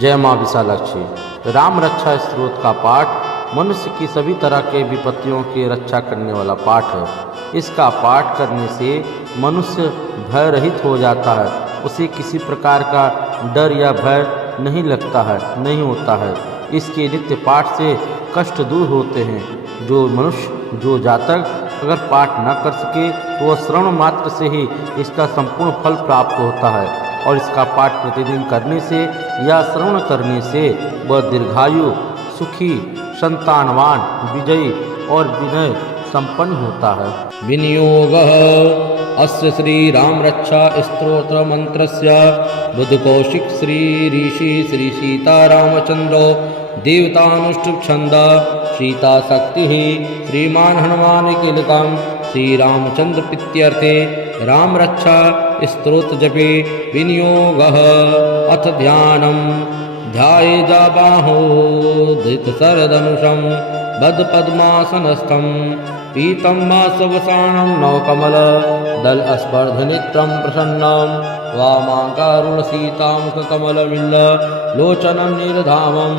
जय माँ विशालाक्षी। राम रक्षा स्तोत्र का पाठ मनुष्य की सभी तरह के विपत्तियों की रक्षा करने वाला पाठ है। इसका पाठ करने से मनुष्य भय रहित हो जाता है। उसे किसी प्रकार का डर या भय नहीं लगता है, नहीं होता है। इसके नित्य पाठ से कष्ट दूर होते हैं। जो जातक अगर पाठ न कर सके तो वह श्रवण मात्र से ही इसका संपूर्ण फल प्राप्त होता है। और इसका पाठ प्रतिदिन करने से या श्रवण करने से वह दीर्घायु, सुखी, संतानवान, विजयी और विनय संपन्न होता है। विनियोगः अस्य श्री राम रक्षा स्तोत्र मंत्रस्य बुधकौशिक श्री ऋषि श्री सीता रामचंद्रो देवतानुष्टुप छंद सीता शक्ति श्रीमान हनुमान कीलकम श्री रामचंद्र प्रीत्यर्थे राम रक्षा स्तोत्र जपे विनियोगः। अथ ध्यानम् ध्याये जाबाहो धृत सरधनुषं बद्ध पद्मासनस्थं पीतं वासवसानं नवकमल दल स्पर्धनेत्रं प्रसन्नं वामाङ्कारुण सीतामुखकमलमिल्ल लोचनं नीरधामं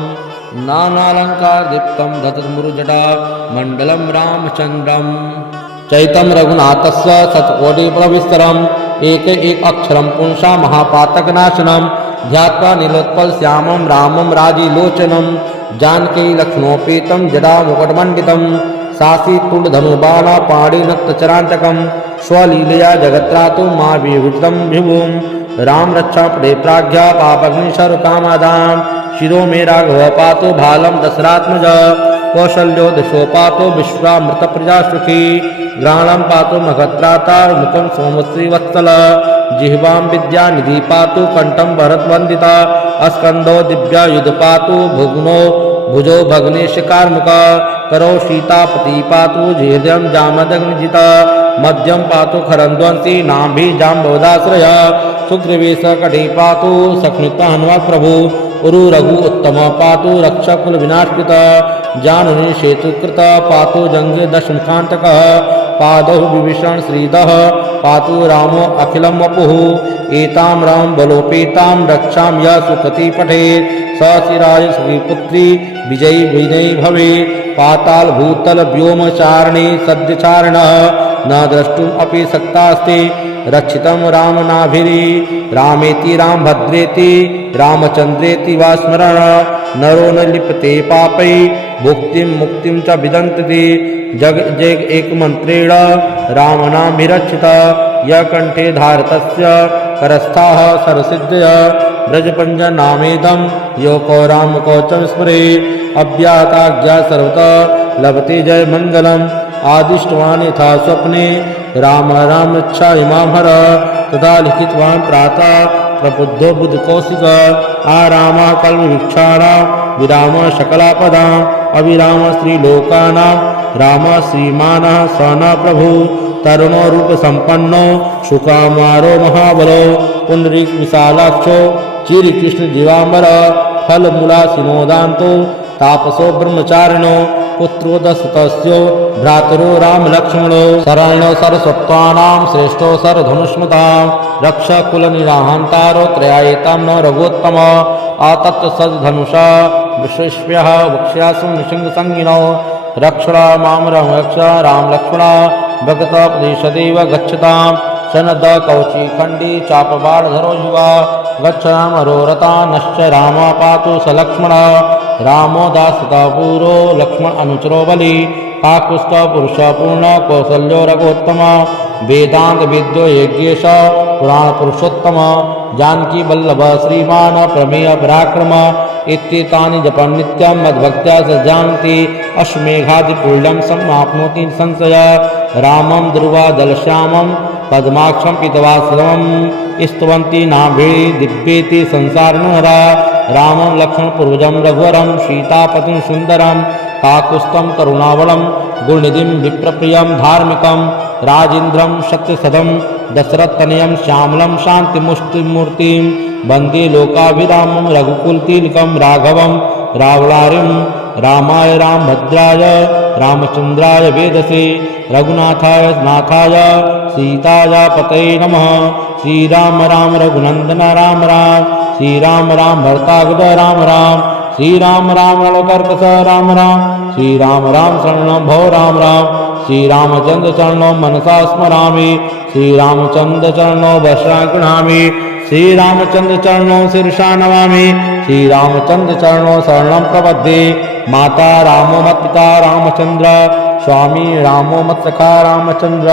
नानालङ्कारदीप्तं धतमुरुजटा मण्डलं रामचन्द्रम् चैतं रघुनाथस्य शतकोटिप्रविस्तरम् एक अक्षरं पुंसा महापातकनाशनं ध्यात्वा नीलोत्पल श्यामं रामं राजीलोचनं जानकी लक्ष्मणोपेतं जटामुकुटमण्डितं सासी तुण्डधनुबाणा पाणिनक्तचरान्तकं स्वलीलया जगत्रातुं मा विभूषितं विभुं राम रक्षा पदे प्राज्ञा पापग्निशरुकामादां शिरो मे राघव पातु भालं दशरात्मज कौशल्यो दशो पातो विश्वामृत प्रजा सुखी ग्राणं पातु मगत्राता मुखं सोमश्री वत्सल जिह्वां विद्यानिधि पातु कंठं भरतवन्दिता अस्कंदो दिव्यायुध पातु भुग्नो भुजो भग्नेश कार्मुक करो सीतापति पातु हृदयं जामदग्निजित मध्यम पातु खरंद्वंसी नाभि जाम्बवदाश्रय सुग्रीवेश कटी पातु सख्मिता हनुमत् प्रभु उरु रघु उत्तम पातु रक्षकुल विनाशकृत जानुनि सेतुकृत पातु जंगे दशमुखांतक पादौ विभीषण श्रीदः पातु रामो अखिलं वपुः एतां राम बलोपेतां रक्षां यः सुखति पठेत् स चिराय श्रीपुत्री विजयी विनयी भवेत् पाताल भूतल व्योम चारणे सद्यचारिणः न द्रष्टुम् अपि शक्तास्ते रक्षितं रामनाभिरी रामेति रामभद्रेति रामचन्द्रेति वा स्मरण नरो न लिप्यते पापै भुक्तिं मुक्तिं च विदन्ति जग जग एक मंत्रेण रामनाभिरक्षिता य कंठे धारतस्य करस्थाः सर्वसिद्धय ब्रजपञ्जनामेदं योको रामकोचं स्मरे अव्याहताज्ञा सर्वतः लभते जय मंगलम् आदिष्टवान् यथा स्वप्ने राम राम इच्छा इमां हर तदा लिखितवान् प्रातः प्रबुद्धो बुधकौशिक आरामा कल्पवृक्षाणां विराम सकलापदां अविराम श्रीलोकानां राम श्रीमानः स न प्रभु तरुणो रूप संपन्नो सुकामारो महाबलो पुंडरीक विशालाक्षो चिरकृष्ण जीवांबर फलमूलासिनोदान्तो तापसो ब्रह्मचारिणो पुत्रो दशरथस्य भ्रातरो राम लक्ष्मणो शरणो सर्वसत्त्वानां श्रेष्ठो सर्वधनुष्मतां रक्षकुलनिराहन्तारो त्रयायतां न रघुत्तम आतत् सद्धनुषा विश्वेभ्यः वक्ष्यासु निशिङ्गसंगिनो रक्षणा मां रक्ष राम लक्ष्मणा भगतपदेशदेव गच्छतां सनद कौचिखण्डी चापबाणधरो युवा गच्छामरोरता नश्च राम पातु स लक्ष्मण रामो दासता पूरो लक्ष्मण अनुचरो बलि काकुस्थ पुरुष पूर्ण कौसल्यो रघोत्तम वेदांत विद्यो यज्ञेश पुराण पुरुषोत्तम जानकी वल्लभ श्रीमान प्रमेय पराक्रम इत्येतानि जपन् नित्यं मद्भक्त्या सज्जान्ति अश्वमेघादिपुल्यं समाप्नोति संशय रामं दुर्वादलश्यामं पद्माक्षं पीतवासरं स्तवन्ति नाभि दिव्येति संसारनुहरा रामं लक्ष्मणपूर्वजं रघुवरं सीतापतिं सुन्दरं काकुस्थं करुणावलं गुणनिधिं विप्रप्रियं धार्मिकं राजेन्द्रं सत्यसधं दशरथतनयं श्यामलं शान्तिमुष्टिमूर्तिं वन्दे लोकाभिरामं रघुकुलतिलकं राघवं रावणारिं रामाय रामभद्राय रामचन्द्राय वेदसे रघुनाथाय नाथाय सीताया पतये नमः। श्री राम राम रघुनंदन राम राम, श्री राम राम भरतागद राम राम, श्री राम राम रणकर्कश राम राम, श्री राम राम शरणं भव राम राम, श्री रामचंद्र चरणों मनसा स्मरामि, श्री रामचंद्र चरणों वशा गृह्णामि, श्री रामचंद्र चरणों शीर्षा नमामि, श्री रामचंद्र चरणों शरणं प्रपद्ये। माता रामो मत् पिता रामचंद्र, स्वामी रामो मत् सखा रामचंद्र,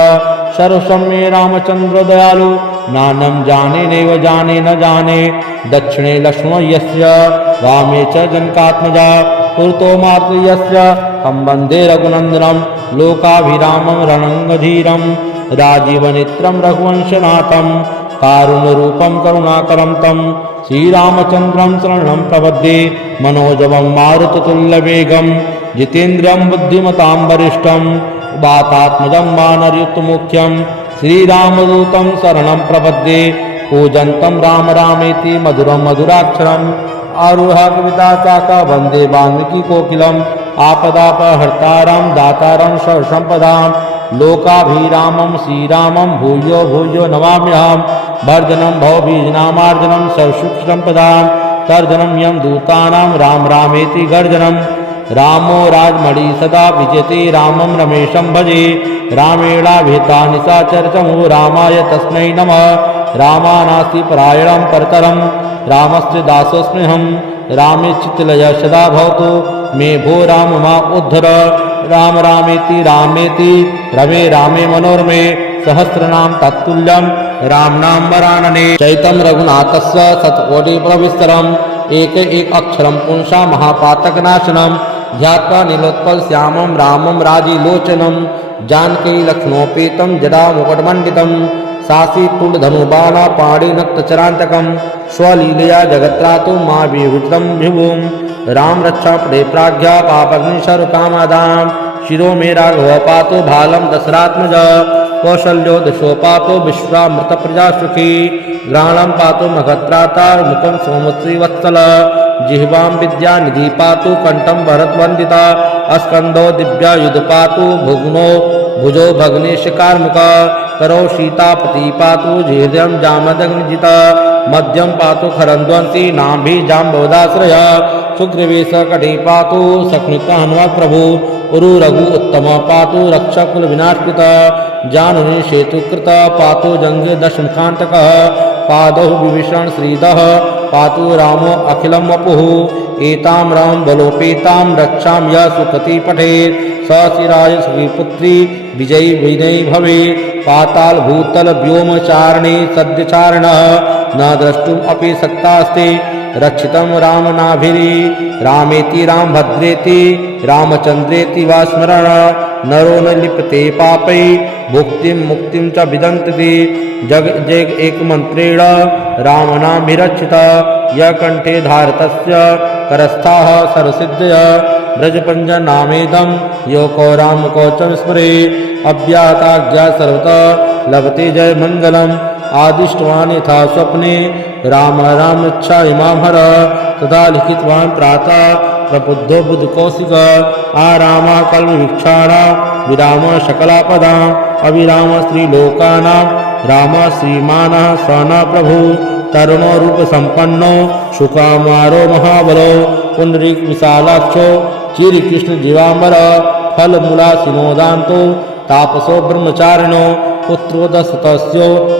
सर्वस्वं मे रामचंद्र दयालु, नानं जाने नैव जाने न जाने, दक्षिणे लक्ष्मणो यस्य, वामे च जनकात्मजा, पुरतो मातु यस्य, हम वन्दे रघुनन्दनं लोकाभिरामं रणङ्गधीरं, राजीवनेत्रं रघुवंशनाथं, कारुण्यरूपं करुणाकरं तं श्रीरामचन्द्रं शरणं प्रपद्ये। मनोजवं मारुततुल्यवेगं, जितेन्द्रियं बुद्धिमतां वरिष्ठं, वातात्मजं वानरयुक्तमुख्यं, श्रीरामदूतं शरणं प्रपद्ये। कूजन्तं राम रामेति मधुरं मधुराक्षरम्, आरुह्य कविता चाका वन्दे वाल्मीकिकोकिलम्, आपदापहर्तारं दातारं सर्वसम्पदां, लोकाभिरामं श्रीरामं भूयो भूयो नमाम्यहम्। भर्जनं भवबीजनामार्जनं सर्वसुखसम्पदां, तर्जनं यं दूतानां राम रामेति गर्जनं, रामो राजमणि सदा विजयते रामं रमेशं भजे, रामेणाभिहिता निशाचरचमो रामाय तस्मै नमः। रामानास्ति परायणं परतरं, रामस्य दासोऽस्म्यहं, रामे चित्तलय सदा भवतु मे भो राम मा उद्धर। राम रामेति रामेति रमे रामे मनोरमे, सहस्रनाम तत्तुल्यं राम नाम वरानने। चैतं रघुनाथस्य शतकोटिप्रविस्तरम्, एक एक अक्षरं पुंसा महापातकनाशनं, ध्यात्वा नीलोत्पल श्यामं रामं राजीलोचनं, जानकी लक्ष्मणोपेतं जटामुकुटमण्डितं, सासी तुल्यधनुबाणा पाणिनक्तचरान्तकं, स्वलीलया जगत्रातुं मा विभूतं विभुं। राम रक्षा पदे प्राज्ञा पापग्निशरुकामादां, शिरो मे राघव पातु भालं दशरात्मज, कौशल्यो दशो पातु विश्वामृत प्रजा सुखी, ग्राणं पातु मगत्राता मुखं सोमश्रीवत्सल, जिह्वां विद्यानिधि पातु कंठं भरतवन्दिता, अस्कंदो दिव्यायुध पातु भुग्नो भुजो भग्नेशकार्मुक, करो सीतापति पातु हृदयं जामदग्निजित, मध्यम पातु खरन्द्वंसी नाभि जाम्बवदाश्रय, सुग्रीवेश कटे पातु सकृत हनुमत् प्रभु, उरु रघु उत्तम पातु रक्षकुल विनाशकृत, जानुनि सेतुकृत पातु जंगे दशमुखान्तक, पादौ विभीषण श्रीदः पातु रामो अखिलं वपुः, एतां राम बलोपेतां रक्षां यः सुकृति पठेत्, स चिराय सुखीपुत्री विजयी विनयी भवेत्। पाताल भूतल व्योमचारिणे सद्यचारिणः, न द्रष्टुम् अपि शक्तास्ते, रक्षितं रामनाभिरी। रामेति रामभद्रेति रामचन्द्रेति वा स्मरण, नरो न लिप्यते पापै, भुक्तिं मुक्तिं च विदन्ति। जग जग एकमन्त्रेण रामनाभिरक्षित, यः कण्ठे धारतस्य करस्थाः सर्वसिद्धय, ब्रजपञ्जनामेदं यो को रामकवचं स्मरे, अव्याहताज्ञा सर्वतः लभते जयमङ्गलम्। आदिष्टवान् यथा स्वप्ने राम रामेच्छा इमां हर, तदा लिखितवान् प्रातः प्रबुद्धो बुधकौशिक, आरामा कल्पवृक्षाणां विराम सकलापदां, अविराम स्त्रीलोकानां राम श्रीमानः स न प्रभु, तरुणो रूपसम्पन्नो सुकुमारो महाबलो, पुण्डरीक विशालाक्षो चिरकृष्ण जीवाम्बर, फलमूलासिनोदान्तो तापसो ब्रह्मचारिणो, पुत्रो दशरथस्य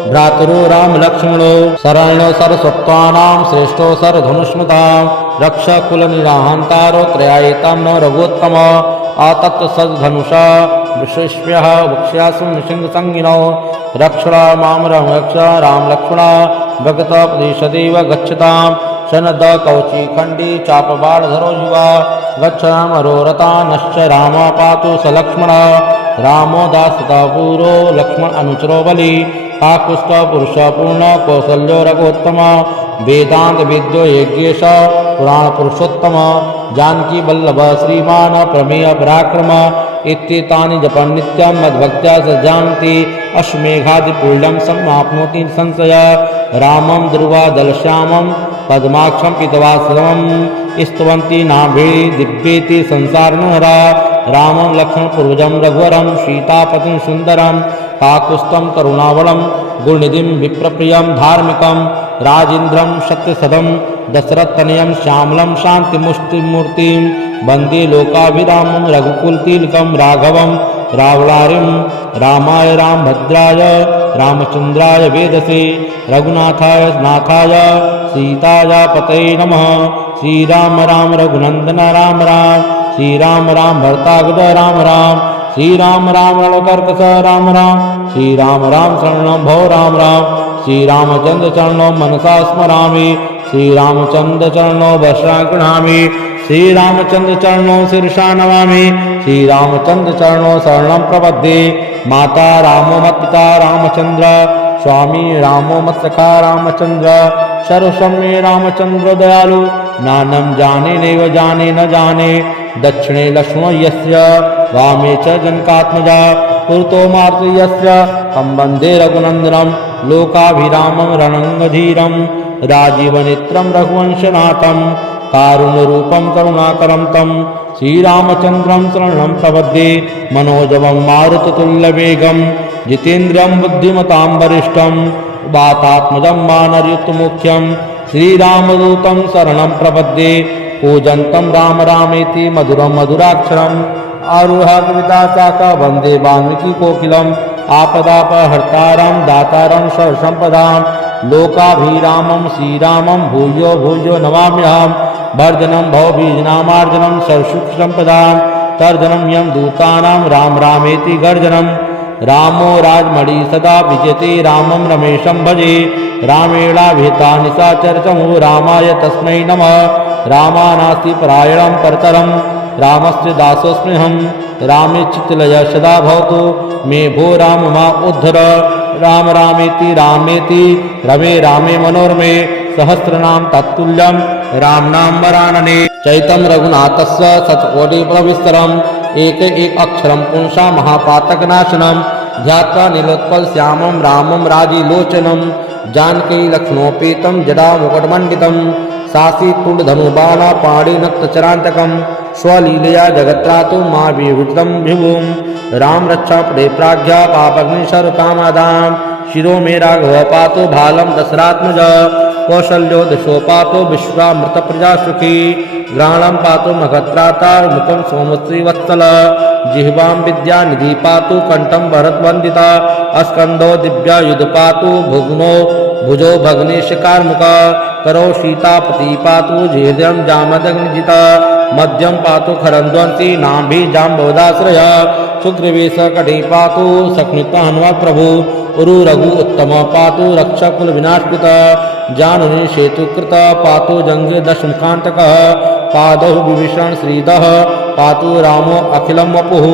भ्रातरो राम लक्ष्मणो, शरण्यो सर्वसत्त्वानां श्रेष्ठो सर्वधनुष्मतां, रक्षकुलनिराहन्तारो त्रयायतां न रघुत्तम, आतत्सद्धनुषा विश्वेभ्यः वक्ष्यासु निशिङ्गसङ्गिनौ, रक्षणा मां रक्ष राम लक्ष्मणा, भगतपदेशदेव गच्छतां, शनद कवचीखण्डी चापबाणधरो युवा, गच्छामरो रतानश्च राम पातु स लक्ष्मण, रामो दासतापूरो लक्ष्मण अनुचरो बलि, काकुष्ठ पुरुष पूर्ण कौशल्यो रघुत्तम, वेदांत विद्यो यज्ञेश पुराण पुरुषोत्तम, जानकी वल्लभ श्रीमान प्रमेय पराक्रम, इत्येतानि जपन् नित्यं मद्भक्त्या सज्जान्ति, अश्वमेघादिपुल्यं समाप्नोति संशय, रामं दुर्वादलश्यामं पद्माक्षं पीतवासरं, स्तवन्ति नाभि दिव्येति संसारनहरा, रामं लक्ष्मणपूर्वजं रघुवरं सीतापतिं सुन्दरं काकुत्स्थं करुणावलं गुरुनिधिं विप्रप्रियं धार्मिकं राजेन्द्रं सत्यसधं दशरथतनयं श्यामलं शान्तिमूर्तिं वन्दे लोकाभिरामं रघुकुलतिलकं राघवं रावणारिं रामाय रामभद्राय रामचन्द्राय वेदसे रघुनाथाय नाथाय सीताया पतये नमः। श्रीराम राम रघुनंदन राम राम श्रीराम राम भरतागद राम राम श्रीराम राम रणकर्कश राम राम श्रीराम राम शरणं भव राम राम श्रीरामचंद्र चरणों मनसा स्मरामि श्रीरामचंद्र चरणों वर्षा गृह्णामि श्रीरामचंद्र चरणों शीर्षा नमामि श्रीरामचंद्र चरणों शरणं प्रपद्ये। माता रामो मत् पिता रामचंद्र स्वामी रामो मत् सखा रामचंद्र सर्वस्वं मे रामचंद्र दयालु नानं जाने नैव जाने न जाने दक्षिणे लक्ष्मणो यस्य वामे च जनकात्मजा पुरतो मारुतो यस्य तं वन्दे रघुनन्दनं लोकाभिरामं रणङ्गधीरं राजीवनेत्रं रघुवंशनाथं कारुण्यरूपं करुणाकरं तं श्रीरामचन्द्रं शरणं प्रपद्ये। मनोजवं मारुततुल्यवेगं जितेन्द्रियं बुद्धिमतां वरिष्ठं वातात्मजं मानरयुक्तमुख्यं श्रीरामदूतं शरणं प्रपद्ये। पूजन्तं राम रामेति मधुरं मधुराक्षरम् आरुह्य कविताशाखा वन्दे वाल्मीकिकोकिलम् आपदापहर्तारं दातारं सर्वसम्पदां लोकाभिरामं श्रीरामं भूयो भूयो नमाम्यहम्। भर्जनं भवबीजनामार्जनं सर्वसुखसम्पदां तर्जनं यं दूतानां राम रामेति गर्जनं रामो राजमणि सदा विजयते रामं रमेशं भजे रामेणाभिहिता निशाचरचमु रामाय तस्मै नमः। रामानास्ति परायणं परतरं रामस्य दासोऽस्म्यहं रामे चित्तलय सदा भवतु मे भो राम मा उद्धर। राम रामेति रमे रामे मनोरमे सहस्रनाम तत्तुल्यं रामनाम वरानने। चैतं रघुनाथस्य शतकोटिप्रविस्तरम् एक अक्षरं पुंसा महापातकनाशनं ध्यात्वा नीलोत्पल श्यामं रामं राजीलोचनं जानकी लक्ष्मणोपेतं जटामुकुटमण्डितं सासीतुण्डधनुबाणा पाणिनक्तचरान्तकं स्वलीलया जगत्त्रातु मा विभूतं विभुं। राम रक्षा पदे प्राज्ञा पापग्निशरकामादां शिरो मे राघव पातु भालं दशरात्मज कौशल्यो दशो पातु विश्वामृत प्रजा सुखी ग्राणं पातु मगत्राता मुखं सोमश्रीवत्सल जिह्वां विद्यानिधि पातु कंठं भरतवन्दिता अस्कंदो दिव्यायुध पातु भुग्नो भुजो भग्नेशकारमुख करो सीतापति पातु हृदयं जामदग्निजिता मध्यम पातु खरंद्वंसी नाभि जाम्बोदाश्रय सुग्रीवेश कटे पातु सख्नित हनुमत् प्रभु उरु रघु उत्तम पातु रक्षकुल विनाशकृत जानुनि सेतुकृत पातु जंगे दशमुखांतक पादौ विभीषण श्रीदः पातु रामो अखिलं वपुः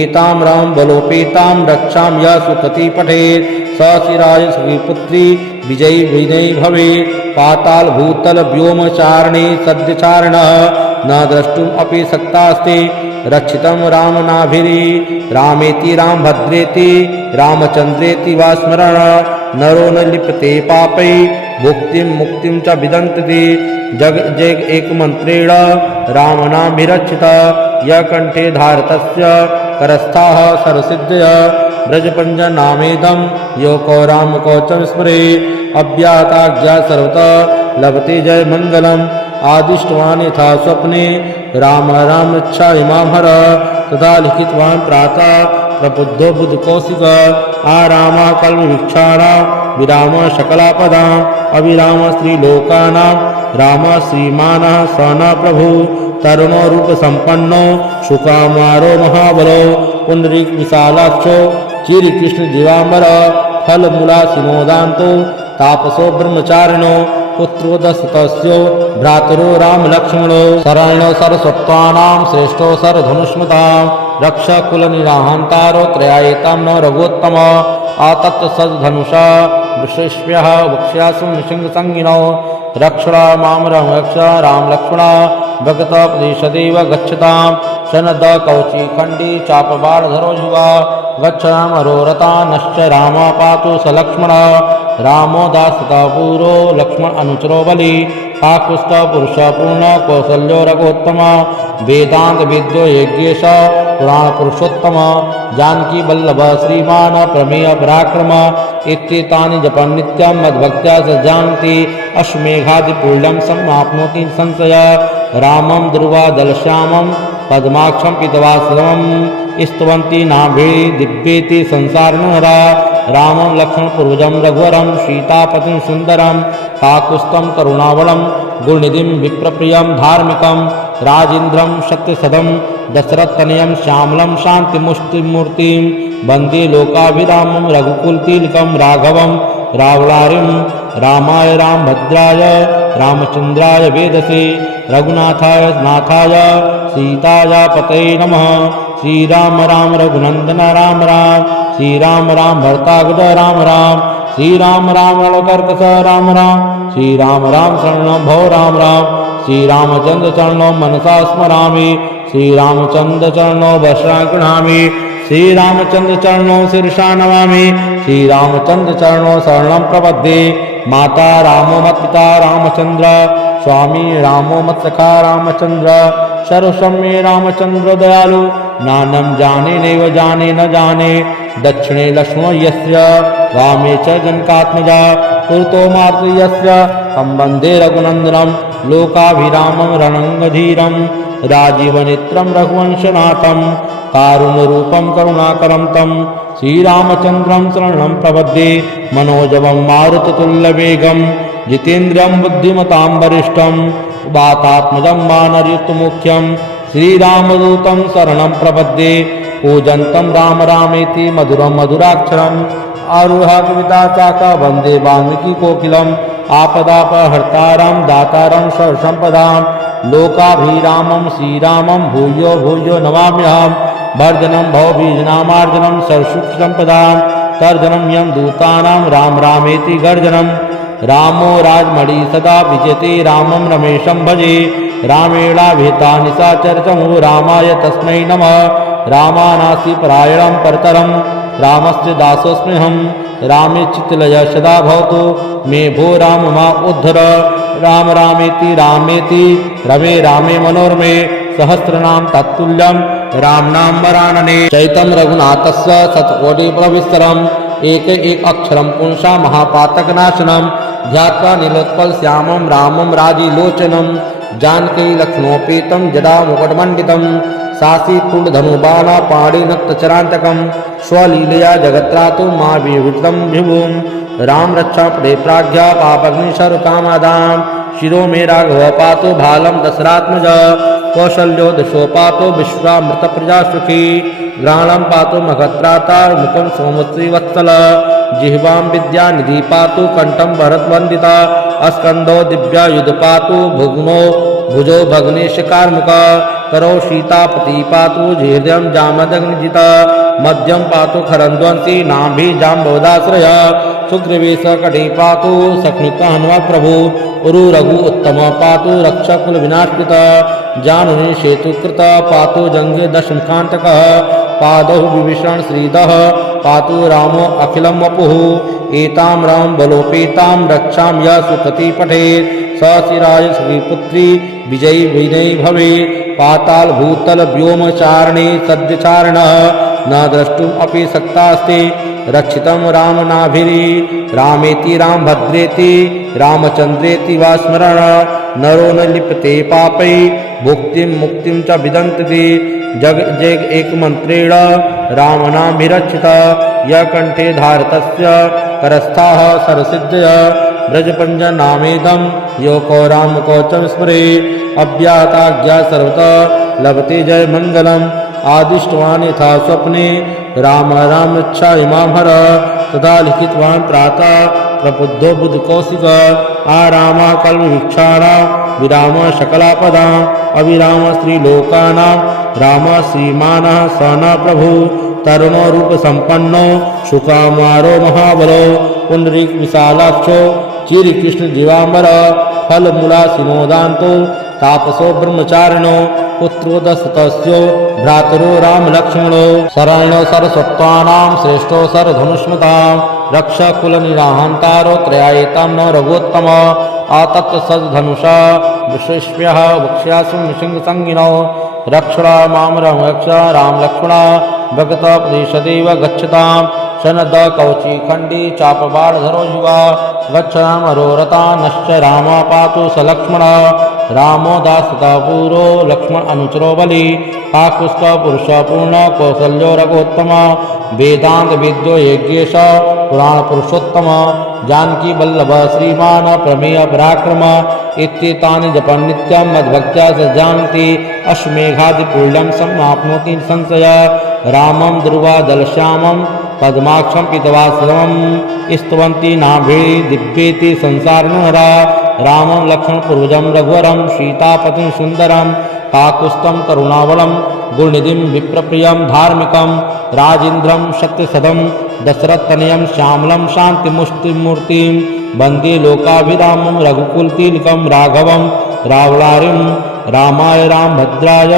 एतां राम बलोपेतां रक्षां यः सुकृति पठेत् स शिराय सुपुत्री विजयी विनयी भवेत्। पाताल भूतल व्योमचारिणी सद्यचारिणः न द्रष्टुम् अपि शक्तास्ति रक्षितं रामनाभिरी रामेति रामभद्रेति रामचन्द्रेति वा स्मरण नरो न लिप्यते पापै भुक्तिं मुक्तिं च विदन्ति जग जग एकमन्त्रेण रामनाभिरक्षित य कंठे धारतस्य करस्थाः सर्वसिद्धय ब्रजपञ्जनामेदं यो को रामकवचं स्मरे अव्याहताज्ञा सर्वतः लभते जय मङ्गलम् आदिष्टवान् यथा स्वप्ने राम राम इच्छा इमां हर तथा लिखितवान् प्रातः प्रबुद्धो बुधकौशिक आराम कल्पवृक्षाणां विराम सकलापदां अविराम स्त्रीलोकानां राम श्रीमानः स न प्रभु तरुणो रूप संपन्नो सुकामारो महाबलो पुंडरीक विशालाक्षो चिरकृष्ण जीवांबर फलमूला सिनोदान्तो तापसो ब्रह्मचारिणो पुत्रो दशरथस्य भ्रातरो राम लक्ष्मणो शरणो सर्वसत्त्वानां श्रेष्ठो सर्वधनुष्मतां रक्षकुलनिराहन्तारो त्रयायतां न रघुत्तम आतप्त सद्धनुषा वृषेष्व्यः वक्ष्यासु निशिङ्गसंगिनौ रक्षणा मां रक्ष राम लक्ष्मणा भगतपदेशदेव गच्छतां शनद कौचिखण्डी चापबाणधरो युवा गच्छामरोरता नश्च राम पातु स लक्ष्मण रामो दासता पूरो लक्ष्मण अनुचरो बलि काकुस्थ पुरुष पूर्ण कौशल्यो रघुत्तम वेदांत विद्यो यज्ञेश पुराण पुरुषोत्तम जानकी वल्लभ श्रीमान प्रमेय पराक्रम इत्येतानि जपन् नित्यं मद्भक्त्या सज्जान्ति अश्वमेघादिपुल्यं समाप्नोति संशय रामं दुर्वादलश्यामं पद्माक्षं पितवासवं स्तवन्ति नाभि दिव्येति संसारिणरा रामं लक्ष्मणपूर्वजं रघुवरं सीतापतिं सुन्दरं काकुत्स्थं करुणावलं गुणनिधिं विप्रप्रियं धार्मिकं राजेन्द्रं सत्यसदं दशरथतनयं श्यामलं शान्तिमुष्टिमूर्तिं वन्दे लोकाभिरामं रघुकुलतिलकं राघवं रावणारिं रामाय रामभद्राय रामचन्द्राय वेदसे रघुनाथाय नाथाय सीताय पतये नमः श्रीराम राम रघुनंदन राम राम श्रीराम राम भरतागद राम राम श्रीराम राम रणकर्कश राम राम श्रीराम राम शरणं भव राम राम श्रीरामचंद्र चरणों मनसा स्मरामि श्रीरामचंद्र चरणों वर्षा गृह्णामि श्रीरामचंद्र चरणों शीर्षा नमामि श्रीरामचंद्र चरणों शरणं प्रपद्ये माता रामो मत् पिता रामचंद्र स्वामी रामो मत् सखा रामचंद्र सर्वस्वं मे रामचंद्र दयालु नानं जाने नैव जाने न जाने दक्षिणे लक्ष्मणो यस्य वामे च जनकात्मजा पुरतो मातृ यस्य तं वन्दे रघुनन्दनं लोकाभिरामं रणङ्गधीरं राजीवनेत्रं रघुवंशनाथं कारुण्यरूपं करुणाकरं तं श्रीरामचन्द्रं शरणं प्रपद्ये मनोजवं मारुततुल्यवेगं जितेन्द्रियं बुद्धिमतां वरिष्ठं वातात्मजं वानरयुक्तमुख्यं श्रीरामदूतं शरणं प्रपद्ये पूजन्तं राम रामेति मधुरं मधुराक्षरम् आरुहा कविता चाका वन्दे वाल्मीकिकोकिलम् आपदापहर्तारं दातारं सर्वसम्पदां लोकाभिरामं श्रीरामं भूयो भूयो नमाम्यहम् भर्जनं भवबीजनामार्जनं सर्वसुखसम्पदां तर्जनं यं दूतानां राम रामेति गर्जनं रामो राजमणि सदा विजयते रामं रमेशं भजे रामेणाभिहिता निशाचरचमु रामाय तस्मै नमः रामानासि परायणं परतरं रामस्य दासोऽस्म्यहं रामे चित्तलय सदा भवतु मे भो राम मा उद्धर राम रामेति रमे रामे मनोरमे सहस्रनाम तत्तुल्यं रामनाम वरानने चैतं रघुनाथस्य शतकोटिप्रविस्तरम् एक अक्षरं पुंसा महापातकनाशनं ध्यात्वा नीलोत्पल श्यामं रामं राजीलोचनं जानकी लक्ष्मणोपेतं जटामुकुटमण्डितं सासीकुण्डधनुबाण पाणिनक्तचरान्तकं स्वलीलया जगत्रातु मा विभूतं विभुं राम रक्षा पदे प्राज्ञा पापग्निशरुकामादां शिरो मे राघव पातु भालं दशरात्मज कौशल्यो दशो पातु विश्वामृत प्रजा सुखी ग्राणं पातु मगत्राता मुखं सोमश्रीवत्सल जिह्वां विद्यानिधि पातु कंठं भरतवन्दिता अस्कंदो दिव्यायुध पातु भुग्नो भुजो भग्नेशकार्मुक करो सीतापति पातु हृदयं जामदग्निजिता मध्यम पातु खरंद्वंसी नाभि जाम्बवदाश्रय सुग्रीवेश कटे पातु सख्नुत हनुमा प्रभु उरु रघु उत्तम पातु रक्षकुल विनाशकृत जानुनि सेतुकृत पातु जंगे दशमकांतक पादौ विभीषण श्रीदः पातु रामो अखिलं वपुः एतां राम बलोपेतां रक्षां यः सुखति पठेत् स शिराय श्रीपुत्री विजयी विनयी भवेत् पाताल भूतल व्योमचारिणे सद्यचारिणः न द्रष्टुम् अपि शक्तास्ते रक्षितं रामनाभिरी रामेति रामभद्रेति रामचन्द्रेति वा स्मरण नरो न लिप्यते पापै भुक्तिं मुक्तिं च विदन्ति जग जग एक मंत्रेण रामनाभिरक्षित य कंठे धारतस्य करस्थाः सरसिद्धय ब्रजपञ्जनामेदं योको रामकोचं स्मरे अव्याहताज्ञा सर्वतः लभते जय मंगलम् आदिष्टवान् यथा स्वप्ने राम राम रक्षा इमां हर तथा लिखितवान् प्रातः प्रबुद्धो बुधकौशिक आराम कल्पवृक्षाणां विराम सकलापदां अविराम स्त्रीलोकानां राम श्रीमानः स न प्रभु तरुणो रूप संपन्नो सुकामारो महाबलो पुंडरीक विशालाक्षो चिरकृष्ण जीवांबर फलमूलासिनोदान्तो तापसो ब्रह्मचारिणो पुत्रो दशरथस्यो भ्रातरो राम लक्ष्मणो शरणो सर्वसत्त्वानां श्रेष्ठो सर्वधनुष्मतां रक्ष कुल निराहंतारो त्रयायताम न रघुत्तम आतत् सद्धनुषा विश्वेश्व्य वक्ष्यासु निशिंग संगिनो रक्षणा माम रक्ष राम लक्ष्मणा भगत प्रदेशदेव गच्छताम शनद कवची खंडी चापबाणधरो युवा गच्छामरो रता नश्च रामा पातु स लक्ष्मण रामो दासता पूरो लक्ष्मण अनुचरो बलि काकुस्थ पुरुष पूर्ण कौसल्यो रघुत्तम वेदांत विद्यो यज्ञेश पुराण पुरुषोत्तम जानकी वल्लभ श्रीमान प्रमेय पराक्रम इत्येतानि जपन् नित्यं मद्भक्त्या सज्जान्ति अश्वमेघादिपुल्यं समाप्नोति संशय रामं दुर्वादलश्यामं पद्माक्षं पितवासरं स्तवन्ति नाभि दिव्येति संसारनरा रामं लक्ष्मणपूर्वजं रघुवरं सीतापतिं सुन्दरं काकुस्थं करुणावलं गुणनिधिं विप्रप्रियं धार्मिकं राजेन्द्रं शक्तिसदं दशरथतनयं श्यामलं शान्तिमुष्टिमूर्तिं वन्दे लोकाभिरामं रघुकुलतिलकं राघवं रावणारिं रामाय रामभद्राय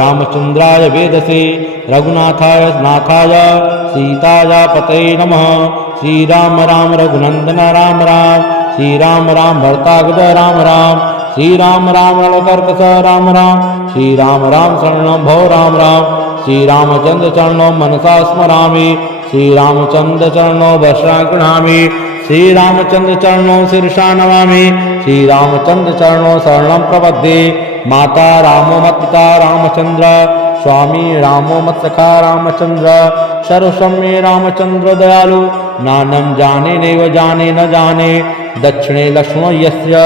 रामचन्द्राय वेदसे रघुनाथाय नाथाय सीताया पतये नमः श्रीराम राम रघुनंदन राम राम श्रीराम राम भरताग्रज राम राम श्रीराम राम रणकर्कश राम राम श्रीराम राम शरणं भव राम राम श्रीरामचंद्र चरणों मनसा स्मरामि श्रीरामचंद्र चरणों वशा गृह्णामि श्रीरामचंद्र चरणों शीर्षा नमामि श्रीरामचंद्र चरणों शरणं प्रपद्ये माता रामो मत् पिता रामचंद्र स्वामी रामो मत् सखा रामचंद्र सर्वस्वं मे रामचंद्र दयालु नानं जाने नैव जाने न जाने दक्षिणे लक्ष्मणो यस्य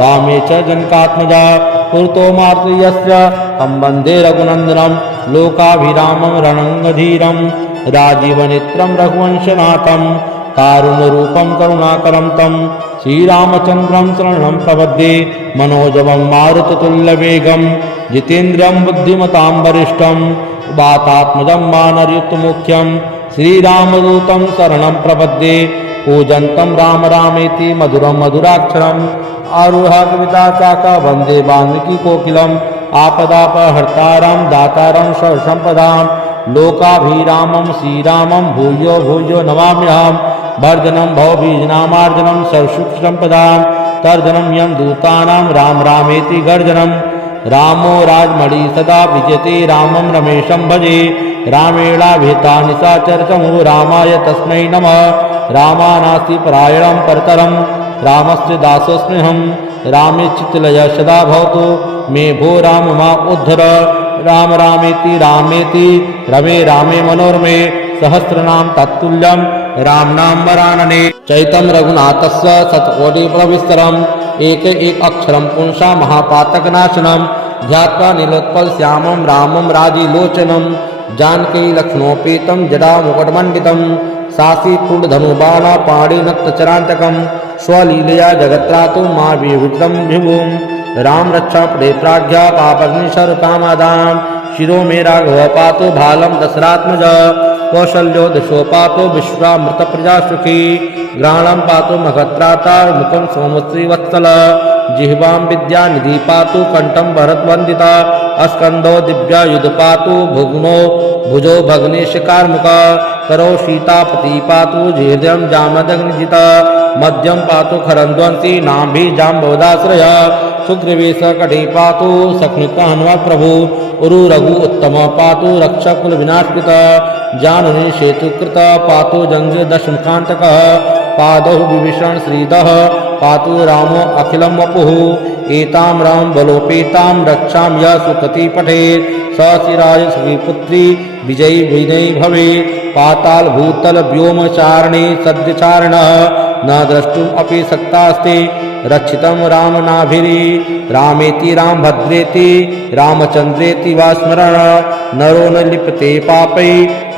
वामे च जनकात्मजा पुरतो मारुतो यस्य तं वन्दे रघुनन्दनं लोकाभिरामं रणङ्गधीरं राजीवनेत्रं रघुवंशनाथं कारुण्यरूपं करुणाकरं तं श्रीरामचन्द्रं शरणं प्रपद्ये मनोजवं मारुततुल्यवेगं जितेन्द्रियं बुद्धिमतां वरिष्ठं वातात्मजं वानरयुक्तमुख्यं श्रीरामदूतं शरणं प्रपद्ये पूजन्तं राम रामेति मधुरं मधुराक्षरम् आरुहा कविता चाका वन्दे वाल्मीकि कोकिलम् आपदापहर्तारं दातारं सर्वसम्पदां लोकाभिरामं श्रीरामं भूयो भूयो नमाम्यहम् वर्धनं भवबीजनामार्जनं सर्वसुखसम्पदां तर्जनं यं दूतानां राम रामेति गर्जनं रामो राजमणि सदा विजयते रामं रमेशं भजे रामेणाभिहिता निशाचरतमो रामाय तस्मै नमः रामानास्ति परायणं परतरं रामस्य दासोऽस्म्यहं रामे चित्तलय सदा भवतु मे भो राम मा उद्धर राम रामेति रामेति रमे रामे मनोरमे सहस्रनाम तत्तुल्यं राम नाम वरानने चैतं रघुनाथस्य शतकोटिप्रविस्तरम् एक एक अक्षरं पुंसा महापातकनाशनं ध्यात्वा नीलोत्पलश्यामं रामं राजीलोचनं जानकी लक्ष्मणोपेतं जटामुकुटमण्डितं सासीपूर्णधनुबाण पाणिनक्तचरान्तकं स्वलीलया जगत्रातु मा विभुतं विभुं राम रक्षा पदे प्राज्ञा पापग्निशरकामादां शिरो मे राघव पातु भालं दशरात्मज कौशल्यो दशो पातु विश्वामृत प्रजा सुखी ग्राणं पातु मगत्राता मुखं सोमश्रीवत्सल जिह्वां विद्यानिधि पातु कंठं भरतवन्दिता अस्कंदो दिव्यायुध पातु भुग्नो भुजो भग्नेशकार्मुक करो सीतापति पातु हृदयं जामदग्निजित मध्यम पातु खरंद्वंसी नाभि जाम्बोदाश्रय सुग्रीवेश कटे पातु सख्नुत हनुमत् प्रभु उरु रघु उत्तम पातु रक्षकुल विनाशकृत जाननी सेतुकृत पातु जंग दशमुखांतक पादौ विभीषण श्रीदः पातु रामो अखिलं वपुः एतां राम बलोपेतां रक्षां यः सुकृति पठेत् स शिराय सुखीपुत्री विजयी विनयी भवेत् पाताल भूतल व्योमचारिणी सद्यचारिणः न द्रष्टुम् अपि शक्तास्ति रक्षितं रामनाभिरी रामेति रामभद्रेति रामचन्द्रेति वा स्मरण नरो न लिप्यते पापै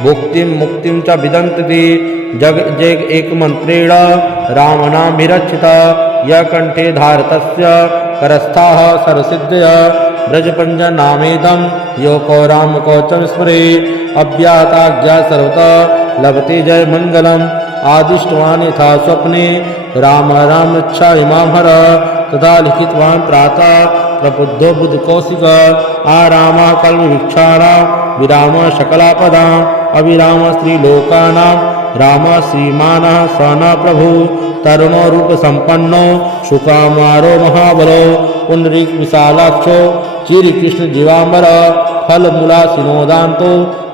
भुक्तिं मुक्तिं च विदन्ति जग जग एकमन्त्रेण रामनाभिरक्षित यः कण्ठे धारतस्य करस्थाः सर्वसिद्धय ब्रजपञ्जनामेदं यो को रामकवचं स्मरे अव्याहताज्ञा सर्वतः लभते जयमङ्गलम् आदिष्टवान् यथा स्वप्ने राम राम रक्षा इमां हर तथा लिखितवान् प्रातः प्रबुद्धो बुधकौशिक आरामः कल्पवृक्षाणां विराम सकलापदाम् अविराम स्त्रीलोकानां राम श्रीमानः स न प्रभु तरुणो रूप संपन्नो सुकामारो महाबलो पुंडरीक विशालाक्षो चिर कृष्ण जीवांबर फल मूला सिनोदांतो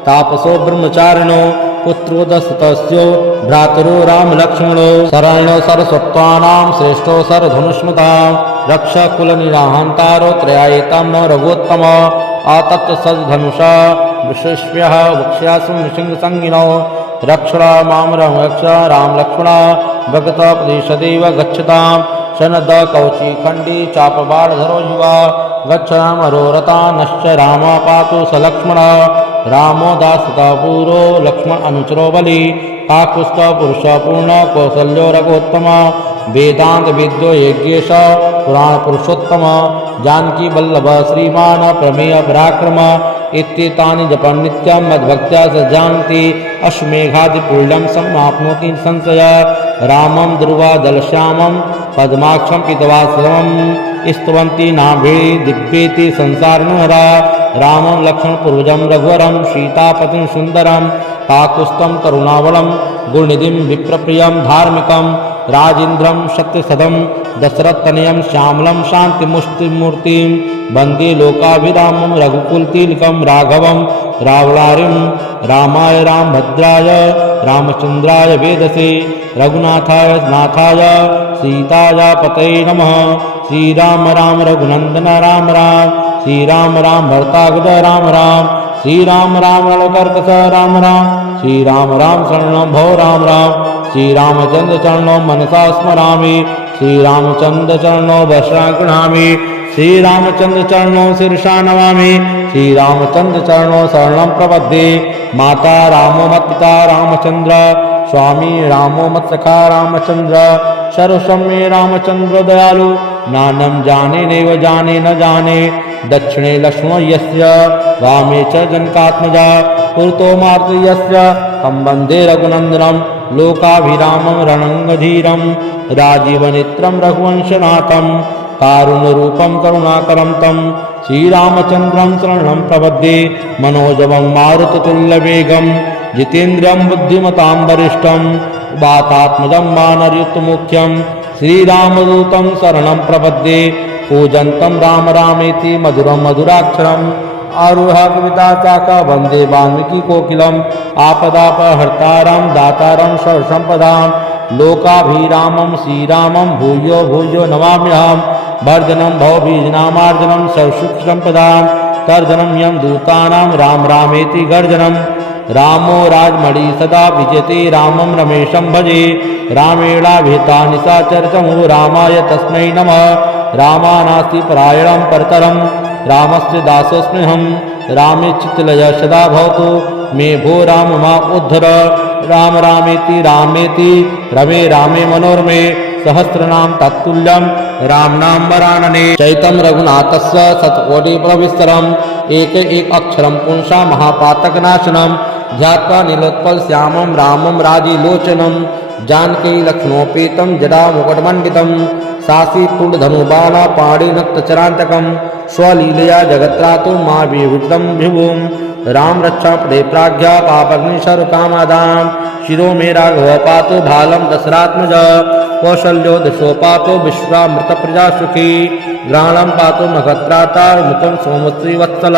तापसो ब्रह्मचारिणो पुत्रो दशरथस्यो भ्रातरो राम लक्ष्मणो शरणो सरस्वत्वानां श्रेष्ठो सरधनुष्मतां रक्षा कुल निराहंतारो त्रयायतां न रघुत्तम आतप्त सद्धनुषा विशेष्यः वक्ष्यासु निशिंग संगिनो रक्षणा माम रक्ष राम लक्ष्मण भगतोपदेशदेव गच्छतां शनद कौची खंडी चापबाणधरो युवा गच्छामरोरता नश्च राम पातु स लक्ष्मण रामो दासता पूरो लक्ष्मण अनुचरो बलि काकुस्थ पुरुष पूर्ण कौसल्यो रघुत्तम वेदांत विद्यो यज्ञेश पुराण पुरुषोत्तम जानकी वल्लभ श्रीमान प्रमेय पराक्रम इत्येतानि जपन् नित्यं मद्भक्त्या स जानति अश्वमेघादिपुल्यं समाप्नोति संशय रामं दुर्वादलश्यामं पद्माक्षं पितवासवं स्तवन्ति नाभि दिव्येति संसारनुहरा रामं लक्ष्मणपूर्वजं रघुवरं सीतापतिं सुन्दरं काकुत्स्थं करुणावलं गुणनिधिं विप्रप्रियं धार्मिकं राजेन्द्रं सत्यसदं दशरथतनयं श्यामलं शान्तिमुष्टिमूर्तिं वन्दे लोकाभिरामं रघुकुलतिलकं राघवं रावणारिं रामाय रामभद्राय रामचन्द्राय वेदसे रघुनाथाय नाथाय सीताय पतये नमः श्रीराम राम रघुनंदन राम राम श्रीराम राम भरतागद राम राम श्रीराम राम रणकर्कश राम राम श्रीराम राम शरणं भव राम राम श्रीरामचंद्र चरणों मनसा स्मरामि श्रीरामचंद्र चरणों वर्षा गृह्णामि श्रीरामचंद्र चरणों शीर्षा नमामि श्रीरामचंद्र चरणों शरणं प्रपद्ये माता रामो मत् पिता रामचंद्र स्वामी रामो मत् सखा रामचंद्र सर्वस्वं मे रामचंद्र दयालु नानं जाने नैव जाने न जाने दक्षिणे लक्ष्मणो यस्य वामे च जनकात्मजा पुरतो मारुतो यस्य तं वन्दे रघुनन्दनं लोकाभिरामं रणङ्गधीरं राजीवनेत्रं रघुवंशनाथं कारुण्यरूपं करुणाकरं तं श्रीरामचन्द्रं शरणं प्रपद्ये मनोजवं मारुततुल्यवेगं जितेन्द्रियं बुद्धिमतां वरिष्ठं वातात्मजं वानरयुतमुख्यं श्रीरामदूतं शरणं प्रपद्ये पूजन्तं राम रामेति मधुरं मधुराक्षरम् आरुहा कविता चाका वन्दे वाल्मीकि कोकिलम् आपदापहर्तारं दातारं सर्वसम्पदां लोकाभिरामं श्रीरामं भूयो भूयो नमाम्यहं भर्जनं भवबीजनामार्जनं सर्वसुखसम्पदां तर्जनं यं दूतानां राम रामेति गर्जनं रामो राजमणि सदा विजयते रामं रमेशं भजे रामेणाभिहिता निशाचरतमो रामाय तस्मै नमः रामानास्ति परायणं परतरं रामस्य दासोऽस्म्यहं रामे चित्तलय सदा भवतु मे भो राम मा उद्धर राम रामेति रमे रामे मनोरमे सहस्रनाम तत्तुल्यं रामनाम वरानने चैतं रघुनाथस्य शतकोटिप्रविस्तरम् एक अक्षरं पुंसा महापातकनाशनं ध्यात्वा नीलोत्पल श्यामं रामं राजीलोचनं जानकी लक्ष्मणोपेतं जटामुकुटमण्डितं सासी कुण्डधनुबाणा पाणिनक्तचरान्तकं स्वलीलया जगत्रातो मा विभूतं विभुं राम रक्षा पदे प्राज्ञा पापग्निशरुकामादां शिरो मे राघव पातु भालं दशरात्मज कौशल्यो दशो पातु विश्वामृत प्रजा सुखी ग्राणं पातु मगत्राता मुखं सोमश्रीवत्सल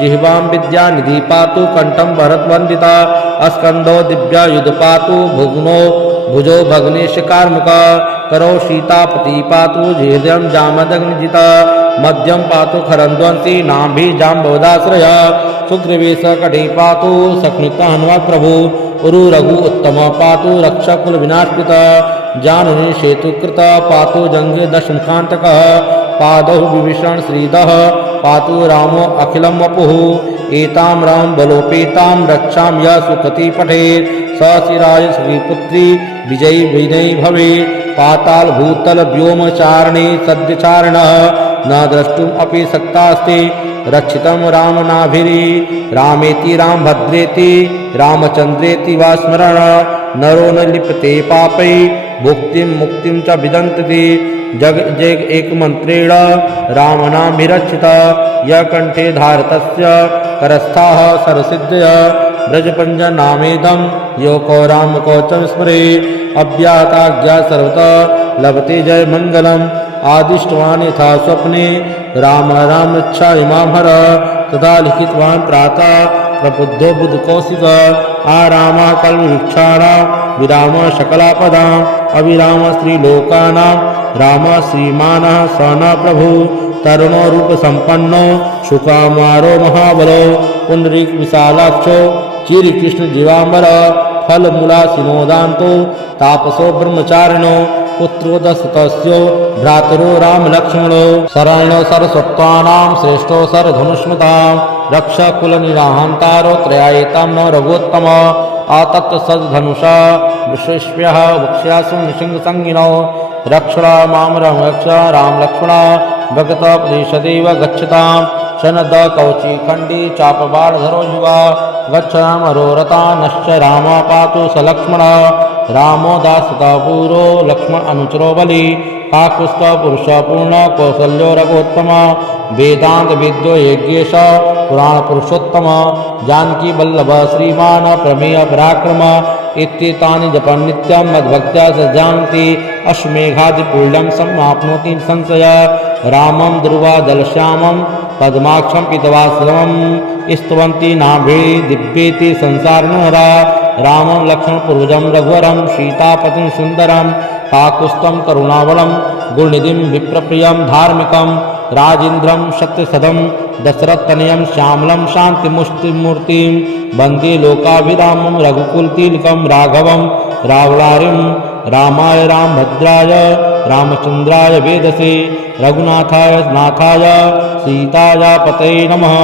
जिह्वां विद्यानिधि पातु कंठं भरतवन्दिता अस्कंदो दिव्यायुध पातु भुग्नो भुजो भग्नेश कार्मुक करो सीतापति पातु हृदयं जामदग्निजिता मध्यम पातु खरंद्वंसी नाभि जाम्बोदाश्रय सुग्रीवेश कटे पातु सख्नित हनुमत् प्रभु उरु रघु उत्तम पातु रक्षकुल विनाशकृत जाननी सेतुकृत पातु जंगे दशमुखांतक पादौ विभीषण श्रीदः पातु रामो अखिलं वपुः एतां राम बलोपेतां रक्षां यः सुकृति पठेत् स शिराय सुखीपुत्री विजयी विनयी भवेत् पाताल भूतल व्योम चारणे सद्यचारिणः न द्रष्टुम् अपि शक्तास्ते रक्षितं रामनाभिरी रामेति रामभद्रेति रामचन्द्रेति वा स्मरण नरो न लिप्यते पापै भुक्तिं मुक्तिं च विदन्ति जग जग एकमन्त्रेण रामनाभिरक्षित य कंठे धारतस्य करस्थाः सर्वसिद्धय ब्रजपञ्जनामेदं यो को राम को च स्मरे अव्याताज्ञा सर्वतः लभते जय मंगलम आदिष्टवान यथा स्वप्ने राम राम रक्षा इमां हर तथा लिखितवान प्रातः प्रबुद्धो बुद्ध कौशिक आरामा कल्पवृक्षाणां विराम शकलापदां अविराम स्त्रीलोकानां राम श्रीमानः स न प्रभु तरुणो रूप संपन्नो शुकामारो महाबलो पुंडरीक विशालाक्षो चिर कृष्ण जीवांबर फल मूला सिनोदांतो तापसो ब्रह्मचारिणो पुत्रो दशरथस्य भ्रातरो राम लक्ष्मणो शरणो सरस्वत्वानां श्रेष्ठो सरधनुष्मतां रक्ष कुल निराहंतारो त्रयायतां न रघुत्तम आतत् सद्धनुषा विश्वेश्व्यः वक्ष्यासु निशिंग संगिनो रक्षणा माम रक्ष राम लक्ष्मण भगत प्रदेशदेव गच्छतां शनद कौची खंडी चापबाणधरो युवा गच्छामरोरता नश्च राम पातु स लक्ष्मण रामो दासता पूरो लक्ष्मण अनुचरो बलि काकुस्थ पुरुष पूर्ण कौसल्यो रघुत्तम वेदांत विद्यो यज्ञेश पुराण पुरुषोत्तम जानकी वल्लभ श्रीमान प्रमेय पराक्रम इत्येतानि जपन् नित्यं मद्भक्त्या सज्जान्ति अश्वमेघादिपुल्यं समाप्नोति संशय रामं ध्रुवादलश्यामं पद्माक्षं पितवासवं स्तुवन्ति नाभि दिव्येति संसारनरा रामं लक्ष्मणपूर्वजं रघुवरं सीतापतिं सुन्दरं काकुस्थं करुणावलं गुणनिधिं विप्रप्रियं धार्मिकं राजेन्द्रं सत्यसदं दशरथतनयं श्यामलं शान्तिमुष्टिमूर्तिं वन्दे लोकाभिरामं रघुकुलतिलकं राघवं रावणारिं रामाय रामभद्राय रामचन्द्राय वेदसे रघुनाथाय नाथाय सीताय पतये नमः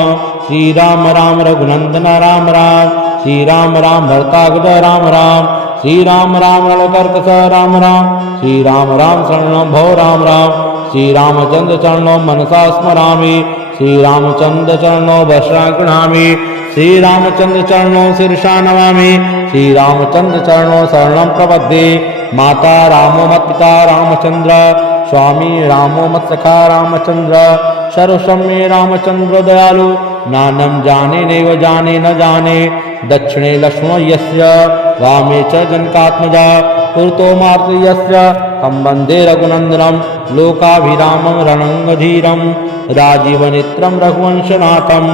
श्रीराम राम रघुनन्दन राम राम श्रीराम राम भरताग्रज राम राम श्रीराम राम रणकर्कश राम राम श्रीराम राम शरणं भव राम राम श्रीरामचंद्र चरणों मनसा स्मरामि श्रीरामचंद्र चरणों वर्षा गृह्णामि श्रीरामचंद्र चरणों शीर्षा नमामि श्रीरामचंद्र चरणों शरणं प्रपद्ये माता रामो मत्पिता रामचंद्र स्वामी रामो मत्सखा रामचंद्र सर्वस्वं मे रामचंद्र दयालु नानं जाने नैव जाने न जाने दक्षिणे लक्ष्मणो यस्य वामे च जनकात्मजा पुरतो मारुतो यस्य तं वन्दे रघुनन्दनं लोकाभिरामं रणङ्गधीरं राजीवनेत्रं रघुवंशनाथं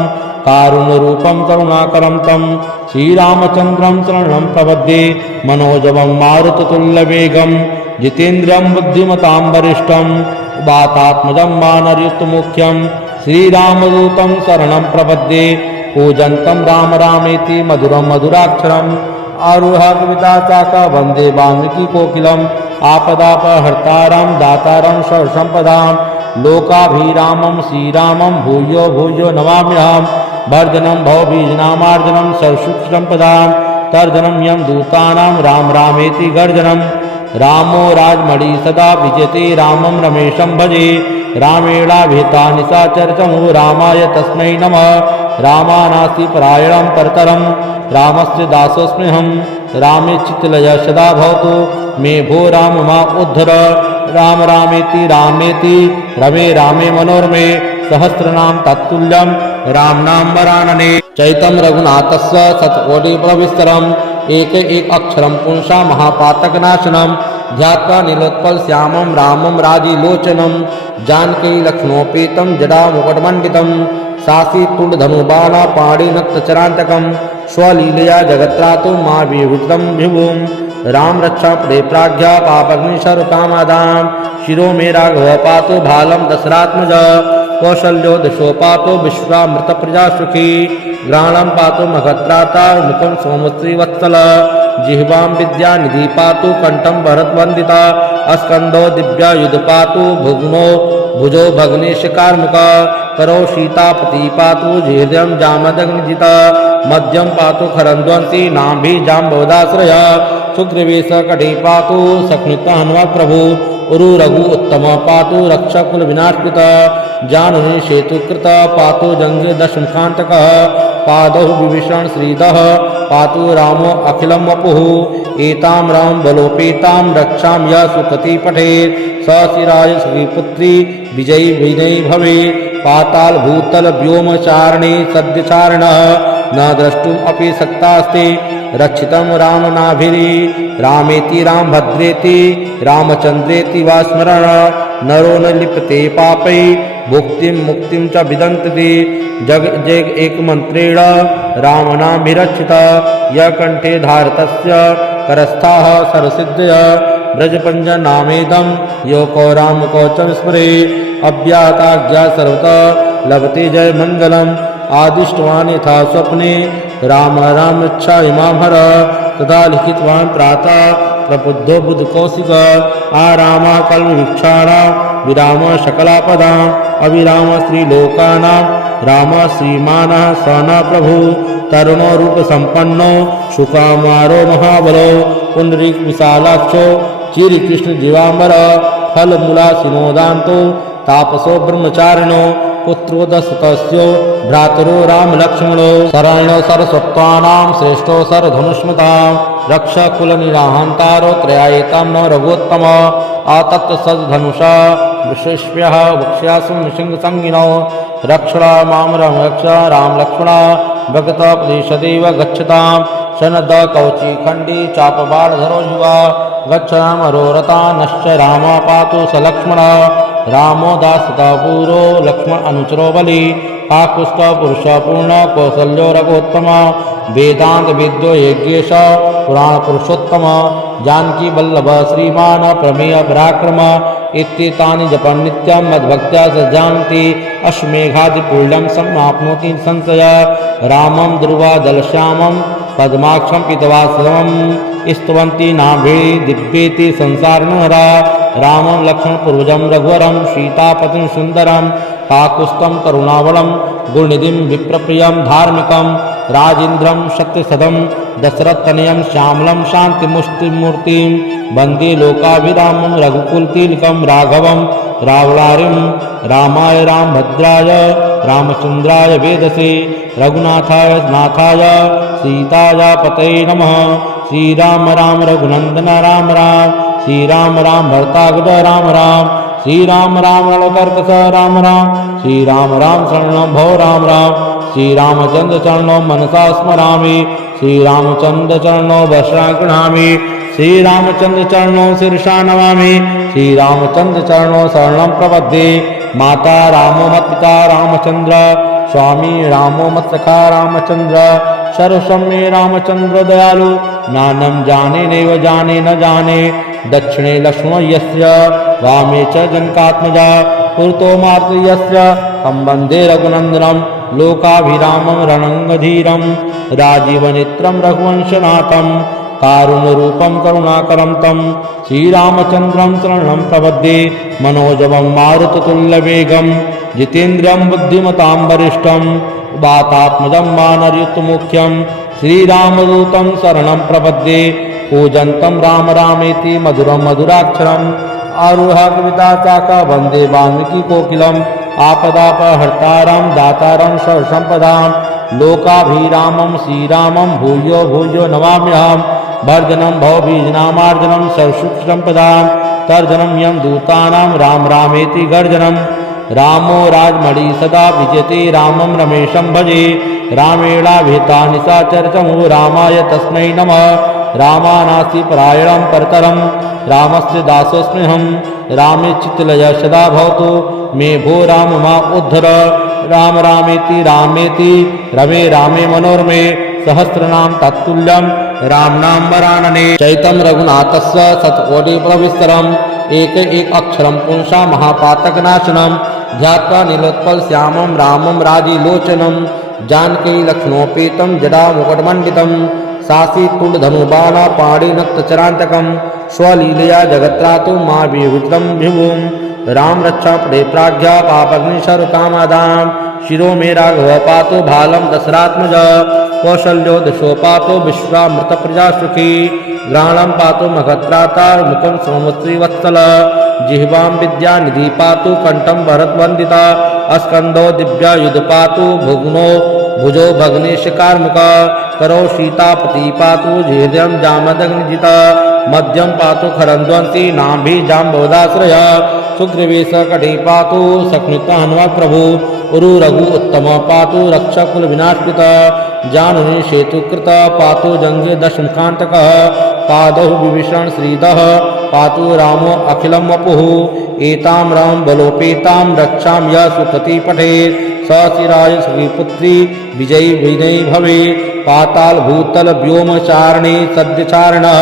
कारुण्यरूपं करुणाकरं तं श्रीरामचन्द्रं शरणं प्रपद्ये मनोजवं मारुततुल्यवेगं जितेन्द्रियं बुद्धिमतां वरिष्ठं वातात्मजं वानरयुतमुख्यं श्रीरामदूतं शरणं प्रपद्ये पूजन्तं राम रामेति मधुरं मधुराक्षरम् आरुहा कविता चाका वन्दे वाल्मीकि कोकिलम् आपदापहर्तारं दातारं सर्वसम्पदां लोकाभिरामं श्रीरामं भूयो भूयो नमाम्यहं भर्जनं भवबीजनामार्जनं सर्वसुखसम्पदां तर्जनं यं दूतानां राम रामेति गर्जनं रामो राजमणि सदा विजयते रामं रमेशं भजे रामेणाभिहिता निशाचरचमु रामाय तस्मै नमः रामानास्ति परायणं परतरं रामस्य दासोऽस्म्यहं रामे चित्तलय सदा भवतु मे भो राम मा उद्धर राम रामेति रमे रामे मनोरमे सहस्रनाम तत्तुल्यं रामनाम वरानने चैतं रघुनाथस्य शतकोटिप्रविस्तरम् एक एक अक्षरं पुंसा महापातकनाशनं ध्यात्वा नीलोत्पल श्यामं रामं राजीलोचनं जानकी लक्ष्मणोपेतं जटामुकुटमण्डितं सासीतुण्डधनुबाणा पाणिनक्तचरान्तकं स्वलीलया जगत्रातुं मा विभूतं विभुं राम रक्षा पदे प्राज्ञा पापग्निशरुकामादां शिरो मे राघव पातु भालं दशरात्मज कौशल्यो दशो पातो विश्वामृत प्रजा सुखी ग्राणं पातु मगत्राता मुखं सोमश्रीवत्सल जिह्वां विद्यानिधि पातु कंठं भरतवन्दिता अस्कंदो दिव्यायुध पातु भुग्नो भुजो भग्नेश कार्मुक करो सीतापति पातु हृदयं जामदग्निजित मध्यम पातु खरंद्वंसी नाभि जाम्बवदाश्रय सुग्रीवेश कटे पातु सकृत हनुमत प्रभु उरु रघु उत्तम पातु रक्षकुल विनाशकृत जानुनि सेतुकृत पातु जंगे दशमुखांतक पादौ विभीषण श्रीदः पातु रामो अखिलं वपुः एतां राम बलोपेतां रक्षां यः सुकृति पठेत् स शिराय सुखीपुत्री विजयी विनयी भवेत् पाताल भूतल व्योमचारिणी सद्यचारिणः न द्रष्टुम् अपि शक्तास्ति रक्षितं रामनाभिरी रामेति रामभद्रेति रामचन्द्रेति वा स्मरण नरो न लिप्यते पापै भुक्तिं मुक्तिं च विदन्ति जग जग एकमन्त्रेण रामनाभिरक्षिता य कंठे धारतस्य करस्थाः सर्वसिद्धय ब्रजपञ्जनामेदं यो को रामकवचं स्मरे अव्याहताज्ञा सर्वतः लभते जय मंगलम आदिष्टवान् यथा स्वप्ने राम राम इच्छा इमां हर तथा लिखितवान् प्रातः प्रबुद्धो बुधकौशिक आरामा कल्पवृक्षाणां विराम शकलापदां अविराम श्रीलोकानां राम श्रीमानः स न प्रभु तरुणो रूप संपन्नो शुकामारो महाबलो पुंडरीक विशालाक्षो चिरकृष्ण जीवांबर फलमूलासिनोदान्तो तापसो ब्रह्मचारिणो पुत्रो दशरथस्य भ्रातरो राम लक्ष्मणो शरणो सर्वसत्त्वानां श्रेष्ठो सर्वधनुष्मतां रक्षकुलनिराहन्तारो त्रयायतां न रघुत्तम आतप्त सद्धनुषा विशेष्यः वक्ष्यासु निशिंगसंगिनो रक्षणा मां रक्ष राम लक्ष्मणा भगतोपदेशदेव गच्छतां शनद कवची खंडी चापबाणधरो युवा गच्छामरो रता नश्च रामा पातु स लक्ष्मण रामो दासता पूरो लक्ष्मण अनुचरो बलि काकुस्थ पुरुष पूर्ण कौसल्यो रघुत्तम वेदांत विद्यो यज्ञेश पुराण पुरुषोत्तम जानकी वल्लभ श्रीमान प्रमेय पराक्रम इत्येतानि जपन् नित्यं मद्भक्त्या सज्जान्ति अश्वमेघादिपुल्यं समाप्नोति संशय रामं दुर्वादलश्यामं पद्माक्षं पीतवासवं स्तवन्ति नाभि दिव्येति संसारनहरा रामं लक्ष्मणपूर्वजं रघुवरं सीतापतिं सुन्दरं काकुत्स्थं करुणावलं गुरुनिधिं विप्रप्रियं धार्मिकं राजेन्द्रं सत्यसदं दशरथतनयं श्यामलं शान्तिमूर्तिं वन्दे लोकाभिरामं रघुकुलतिलकं राघवं रावणारिं रामाय रामभद्राय रामचन्द्राय वेदसे रघुनाथाय नाथाय सीताय पतये नमः श्रीराम राम रघुनंदन राम राम श्रीराम राम भरतागद राम राम श्रीराम राम रणकर्कश राम राम श्रीराम राम शरणं भव राम राम श्रीरामचंद्र चरणों मनसा स्मरामि श्रीरामचंद्र चरणों वशा गृह्णामि श्रीरामचंद्र चरणों शीर्षा नमामि श्रीरामचंद्र चरणों शरणं प्रपद्ये माता रामो मत् पिता रामचंद्र स्वामी रामो मत् सखा रामचंद्र सर्वस्वं मे रामचंद्र दयालु नानं जाने नैव जाने न जाने दक्षिणे लक्ष्मणो यस्य वामे च जनकात्मजा पुरतो मार्ग यस्य तं वन्दे रघुनन्दनं लोकाभिरामं रणङ्गधीरं राजीवनेत्रं रघुवंशनाथं कारुण्यरूपं करुणाकरं तं श्रीरामचन्द्रं शरणं प्रपद्ये मनोजवं मारुततुल्यवेगं जितेन्द्रियं बुद्धिमतां वरिष्ठं वातात्मजं वानरयुतमुख्यं श्रीरामदूतं शरणं प्रपद्ये पूजन्तं राम रामेति मधुरं मधुराक्षरम् आरुह्य कविता चाका वन्दे वाल्मीकिकोकिलम् आपदापहर्तारं दातारं सर्वसम्पदां लोकाभिरामं श्रीरामं भूयो भूयो नमाम्यहं भर्जनं भवबीजनामार्जनं सर्वसुखसम्पदां तर्जनं यं दूतानां राम रामेति गर्जनं रामो राजमणि सदा विजयते रामं रमेशं भजे रामेणाभिहिता निशाचरचमु रामाय तस्मै नमः रामानास्ति परायणं परतरं रामस्य दासोऽस्म्यहं रामे चित्तलय सदा भवतु मे भो राम मा उद्धर राम रामेति रमे रामे मनोरमे सहस्रनाम तत्तुल्यं रामनाम वरानने चैतं रघुनाथस्य शतकोटिप्रविस्तरम् एक एक अक्षरं पुंसा महापातकनाशनं ध्यात्वा नीलोत्पल श्यामं रामं राजीलोचनं जानकी लक्ष्मणोपेतं जटामुकुटमण्डितं सासी तुण्डधनुबाण पाणिनक्तचरान्तकं स्वलीलया जगत्रातु मा विभूतं विभुं राम रक्षा पदे प्राज्ञा पापग्निशरुकामादां शिरो मे राघव पातु भालं दशरात्मज कौशल्यो दशो पातु विश्वामृत प्रजा सुखी ग्राणं पातु मगत्राता मुखं सोमश्रीवत्सल जिह्वां विद्यानिधि पातु कंठं भरतवन्दिता अस्कंदो दिव्यायुध पातु भुग्नो भुजो भग्नेशकार्मुक करो सीतापति पातु हृदयं जामदग्निजित मध्यम पातु खरंद्वंसी नाभि जाम्बोदाश्रय सुग्रीवेश कटे पातु सकृता हनुमत् प्रभु उरु रघु उत्तम पातु रक्षा कुल विनाशकृत जानुनि सेतुकृत पातु जंगे दशमुखांतक पादौ विभीषण श्रीदः पातु रामो अखिलं वपुः एतां राम बलोपेतां रक्षां यः सुकृति पठेत् स चिराय सुखीपुत्री विजयी विनयी भवेत् पाताल भूतल व्योम चारणे सद्यचारणः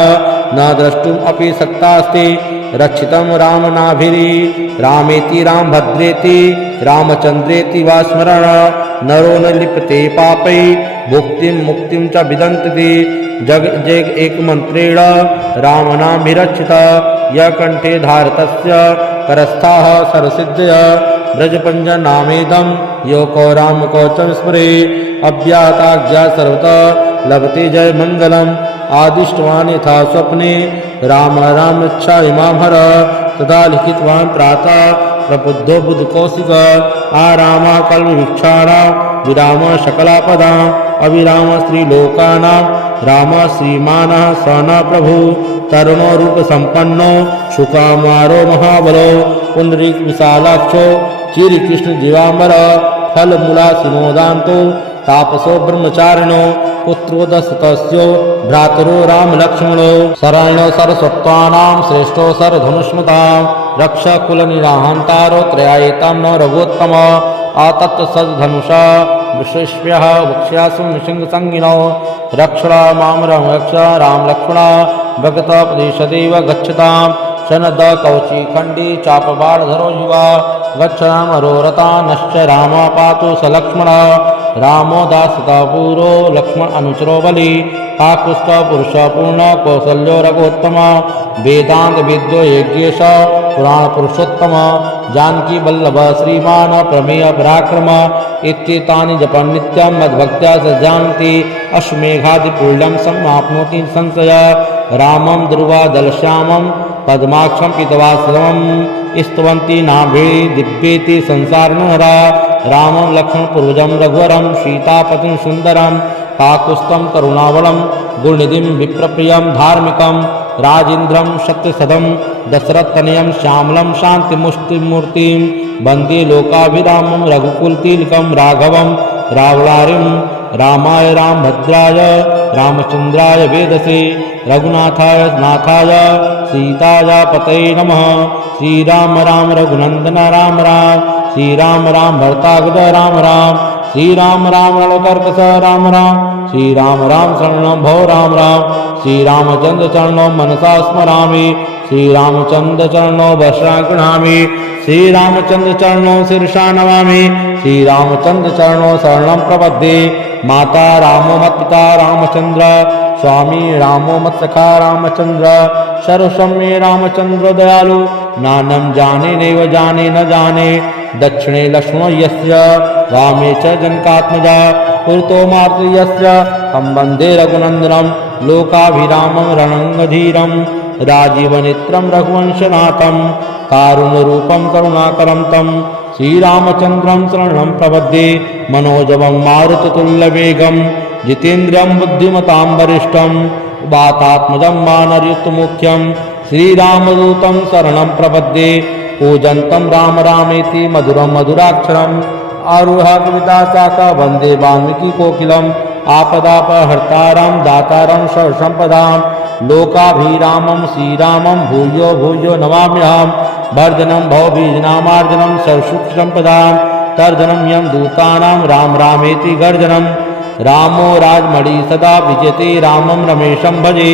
न द्रष्टुम् अपि शक्तास्ति रक्षितं रामनाभिरी रामेति रामभद्रेति रामचन्द्रेति वा स्मरण नरो न लिप्यते पापै भुक्तिं मुक्तिं च विदन्ति जग जग एकमन्त्रेण रामनाभिरक्षित यः कंठे धारतस्य करस्थाः सर्वसिद्धय ब्रजपञ्जनामेदं यो को रामकवचं स्मरे अव्याहताज्ञा सर्वतः लभते जय मङ्गलम् आदिष्टवान् यथा स्वप्ने राम राम इच्छा इमां हर तदा लिखितवान् प्रातः प्रबुद्धो बुधकौशिक आरामा कल्पवृक्षाणां विराम सकलापदां अविराम श्रीलोकानां राम श्रीमानः स न प्रभु तरुणो रूप संपन्नो सुकामारो महाबलो पुंडरीक विशालाक्षो चिरकृष्ण जीवांबर फल मूलासिनोदान्तो तापसो ब्रह्मचारिणो पुत्रो दशरथस्यो भ्रातरो राम लक्ष्मणो शरणो सरस्वत्वानां श्रेष्ठो सरधनुष्मतां रक्षा कुल निराहंतारो त्रयायतां न रघुत्तम आतत्त सद्धनुषा विश्वेभ्यः वक्ष्यासु निशिंग संगिनो रक्षणा माम रक्ष राम लक्ष्मणा भगतपदेशदेव गच्छतां शनद कवची खंडी चापबाणधरो युवा गच्छामरो रता नश्च राम पातु स लक्ष्मण रामो दासता पूरो लक्ष्मण अनुचरो बलि काकुस्थ पुरुष पूर्ण कौसल्यो रघुत्तम वेदांत विद्यो यज्ञेश पुराण पुरुषोत्तम जानकी वल्लभ श्रीमान प्रमेय पराक्रम इत्येतानि जपन् नित्यं मद्भक्त्या सज्जान्ति अश्वमेघादिपुल्यं समाप्नोति संशय रामं दुर्वादलश्यामं पद्माक्षं पीतवासरं स्तवन्ति नाभि दिव्येति संसारनहरा रामं लक्ष्मणपूर्वजं रघुवरं सीतापतिं सुन्दरं काकुत्स्थं करुणावलं गुणनिधिं विप्रप्रियं धार्मिकं राजेन्द्रं सत्यसधं दशरथतनयं श्यामलं शान्तिमुष्टिमूर्तिं वन्दे लोकाभिरामं रघुकुलतिलकं राघवं रावणारिं रामाय रामभद्राय रामचन्द्राय वेदसे रघुनाथाय नाथाय सीताय पतये नमः श्रीराम राम रघुनंदन राम राम श्रीराम राम भरतागद राम राम श्रीराम राम रणकर्कश राम राम श्रीराम राम शरणं भव राम राम श्रीरामचंद्र चरणों मनसा स्मरामि श्रीरामचंद्र चरणों वर्षा गृह्णामि श्रीरामचंद्र चरणों शीर्षा नमामि श्रीरामचंद्र चरणों शरणं प्रपद्ये माता रामो मत्पिता रामचंद्र स्वामी रामो मत्सखा रामचंद्र सर्वस्वं मे रामचंद्र दयालु नानं जाने नैव जाने न जाने दक्षिणे लक्ष्मणो यस्य वामे च जनकात्मजा पुरतो मातृ यस्य तं वन्दे रघुनन्दनं लोकाभिरामं रणङ्गधीरं राजीवनेत्रं रघुवंशनाथं कारुण्यरूपं करुणाकरं तं श्रीरामचन्द्रं शरणं प्रपद्ये मनोजवं मारुततुल्यवेगं जितेन्द्रियं बुद्धिमतां वरिष्ठं वातात्मजं मानरयुक्तमुख्यं श्रीरामदूतं शरणं प्रपद्ये पूजन्तं राम रामेति मधुरं मधुराक्षरम् आरुहा कविता शाखा वन्दे वाल्मीकिकोकिलम् आपदापहर्तारं दातारं सर्वसम्पदां लोकाभिरामं श्रीरामं भूयो भूयो नमाम्यहं भर्जनं भवबीजनामार्जनं सर्वसुखसम्पदां तर्जनं यं दूतानां राम रामेति गर्जनं रामो राजमणि सदा विजयते रामं रमेशं भजे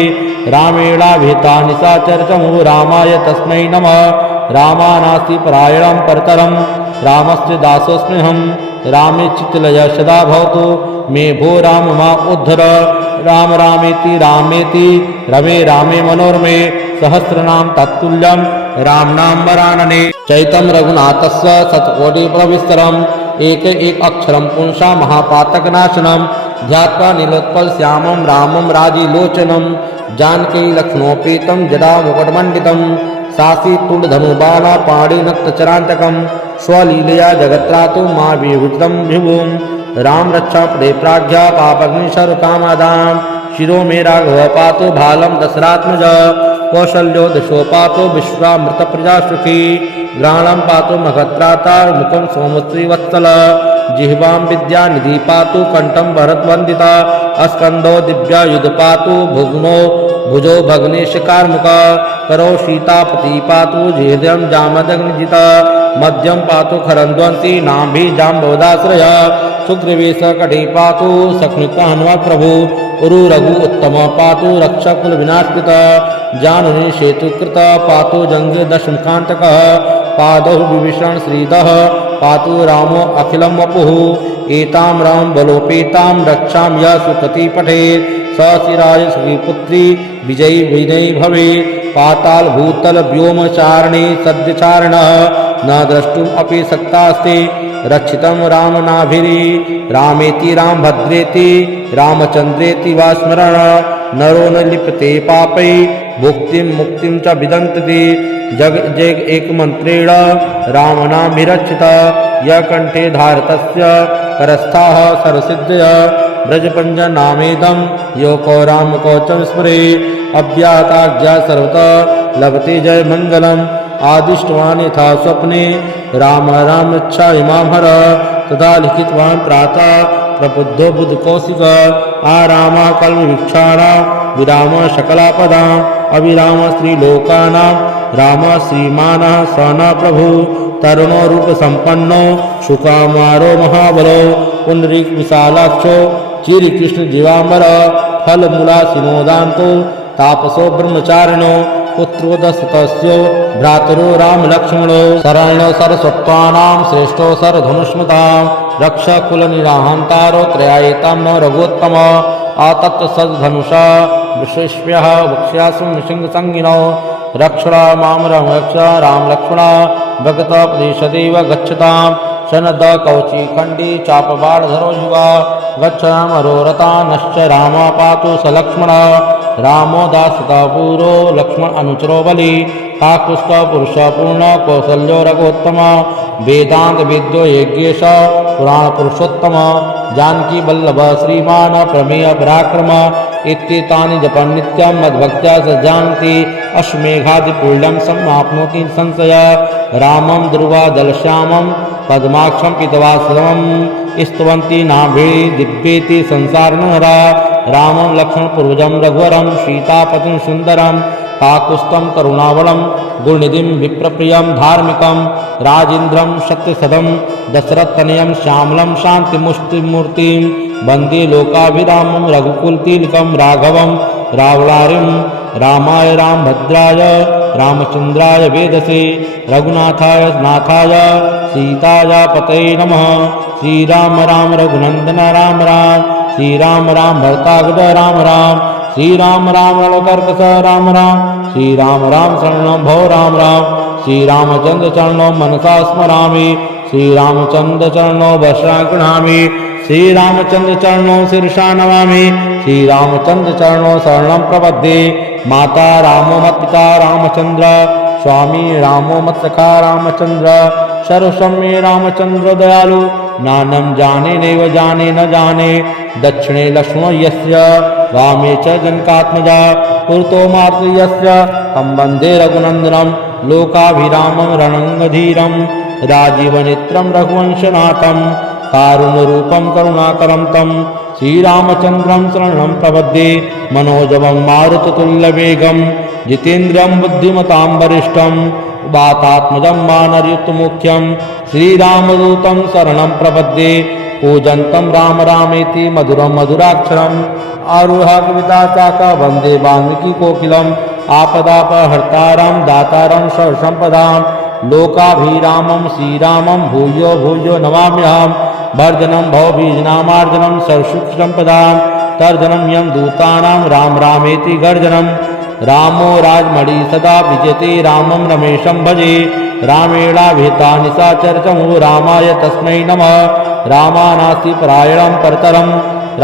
रामेणाभिहिता निशाचरचमु रामाय तस्मै नमः रामानास्ति परायणं परतरं रामस्य दासोऽस्म्यहं रामे चित्तलय सदा भवतु मे भो राम मा उद्धर राम रामेति रामेति रमे रामे मनोरमे सहस्रनाम तत्तुल्यं रामनाम वरानने चैतं रघुनाथस्य शतकोटिप्रविस्तरम् एक एक अक्षरं पुंसा महापातकनाशनं ध्यात्वा नीलोत्पल श्यामं रामं राजीलोचनं जानकी लक्ष्मणोपेतं जटामुकुटमण्डितं सासीतुलधनुबाण पाणिनक्तचरान्तकं स्वलीलया जगत्रातु मा विभूतं विभुं राम रक्षा पदे प्राज्ञा पापग्निशरकामादां शिरो मे राघव पातु भालं दशरात्मज कौशल्यो दशो पातो विश्वामृत प्रजा सुखी ग्राणम पातो मगत्राता मुखम सोमश्री वत्सल जिह्वां विद्यानिधि पातु कंठम भरतवंदिता अस्कंदो दिव्यायुध पातु भुग्नो भुजो भग्नेशकारमुख करो सीतापति पातु हृदयं जामदग्निजिता मध्यम पातु खरंद्वंसी नाभि जाम्बवदाश्रय सुग्रीवेश कटी पातु सख्नुता हनुमत् प्रभु उरु रघु उत्तम पातु रक्षक कुल विनाशकृत जानुनि सेतुकृत पातु जंगे दशमुखांतक पादौ विभीषण श्रीदः पातु रामो अखिलं वपुः एतां राम बलोपेतां रक्षां यः सुकृति पठेत् स शिराय सुखीपुत्री विजयी विनयी भवेत् पाताल भूतल व्योम चारणे सद्यचारिणः न द्रष्टुम् अपि शक्तास्ते रक्षितं रामनाभिरी रामेति रामभद्रेति रामचन्द्रेति वा स्मरण नरो न लिप्यते पापै भुक्तिं मुक्तिं च विदन्ति जग जग एक मंत्रेण रामनाभिरक्षित य कंठे धारतस्य करस्थाः सर्वसिद्धय ब्रजपञ्जनामेदं यो को राम को च विस्मरे अव्याहताज्ञा सर्वतः लभते जय मंगलम् आदिष्टवान् यथा स्वप्ने राम राम इच्छा इमां हर तदा लिखितवान् प्रातः प्रबुद्धो बुधकौशिक आराम कल्पवृक्षाणां विराम सकलापदां अविराम स्त्रीलोकानां राम श्रीमानः स न प्रभु तरुणो रूप संपन्नो शुकामारो महाबलो पुंडरीक विशालाक्षो चिरकृष्ण जीवांबर फल मूला सिनोदांतो तापसो ब्रह्मचारिणो पुत्रो दशरथस्यो भ्रातरो राम लक्ष्मणो शरणो सरस्वत्वानां श्रेष्ठो सरधनुष्मतां रक्ष कुल निराहंतारो त्रयायतां न रघुत्तम आतत् सद्धनुषा विश्वेभ्यः वक्ष्यासु निशिंग संगिनो रक्षणा माम रक्ष राम लक्ष्मणा भगत प्रदेशदेव गच्छतां शनद कवची खंडी चापबाणधरो युवा गच्छामरो रता नश्च राम पातु स लक्ष्मण रामो दासता पूरो लक्ष्मण अनुचरो बलि काकुस्थ पुरुष पूर्ण कौशल्यो रघुत्तम वेदांत विद्यो यज्ञेश पुराण पुरुषोत्तम जानकी वल्लभ श्रीमान प्रमेय पराक्रम इत्येतानि जपन् नित्यं मद्भक्त्या सज्जान्ति अश्वमेघादिपुल्यं समाप्नोति संशय रामं दुर्वादलश्यामं पद्माक्षं पितवासवं स्तवन्ति नाभि दिव्येति संसारनरा रामं लक्ष्मणपूर्वजं रघुवरं सीतापतिं सुन्दरं काकुत्स्थं करुणावलं गुणनिधिं विप्रप्रियं धार्मिकं राजेन्द्रं सत्यसदं दशरथतनयं श्यामलं शान्तिमुष्टिमूर्तिं वन्दे लोकाभिरामं रघुकुलतिलकं राघवं रावणारिं रामाय रामभद्राय रामचन्द्राय वेदसे रघुनाथाय नाथाय सीताय पतये नमः श्रीराम राम रघुनंदन राम राम श्रीराम राम भरतागद राम राम श्रीराम राम रणकर्कश राम राम श्रीराम राम शरणं भव राम राम श्रीरामचंद्र चरणों मनसा स्मरामि श्रीरामचंद्र चरणों वशा गृह्णामि श्रीरामचंद्र चरणों शीर्षा नमामि श्रीरामचंद्र चरणों शरणं प्रपद्ये माता रामो मत् पिता रामचंद्र स्वामी रामो मत् सखा रामचंद्र सर्वस्वं मे रामचंद्र दयालु नानं जाने नैव जाने न जाने दक्षिणे लक्ष्मणो यस्य वामे च जनकात्मजा पुरतो मारुतो यस्य तं वन्दे रघुनन्दनं लोकाभिरामं रणङ्गधीरं राजीवनेत्रं रघुवंशनाथं कारुण्यरूपं करुणाकरं तं श्रीरामचन्द्रं शरणं प्रपद्ये मनोजवं मारुततुल्यवेगं जितेन्द्रियं बुद्धिमतां वरिष्ठं वातात्मजं वानरयुक्तमुख्यं श्रीरामदूतं शरणं प्रपद्ये पूजन्तं राम रामेति मधुरं मधुराक्षरम् आरुहा कविता चाका वन्दे वाल्मीकिकोकिलम् आपदापहर्तारं दातारं सर्वसम्पदां लोकाभिरामं श्रीरामं भूयो भूयो नमाम्यहम् वर्धनं भवबीजनामार्जनं सर्वसुखसम्पदां तर्जनं यं दूतानां राम रामेति गर्जनं रामो राजमणि सदा विजयते रामं रमेशं भजे रामेणाभिहिता निशाचरचमु रामाय तस्मै नमः रामानास्ति परायणं परतरं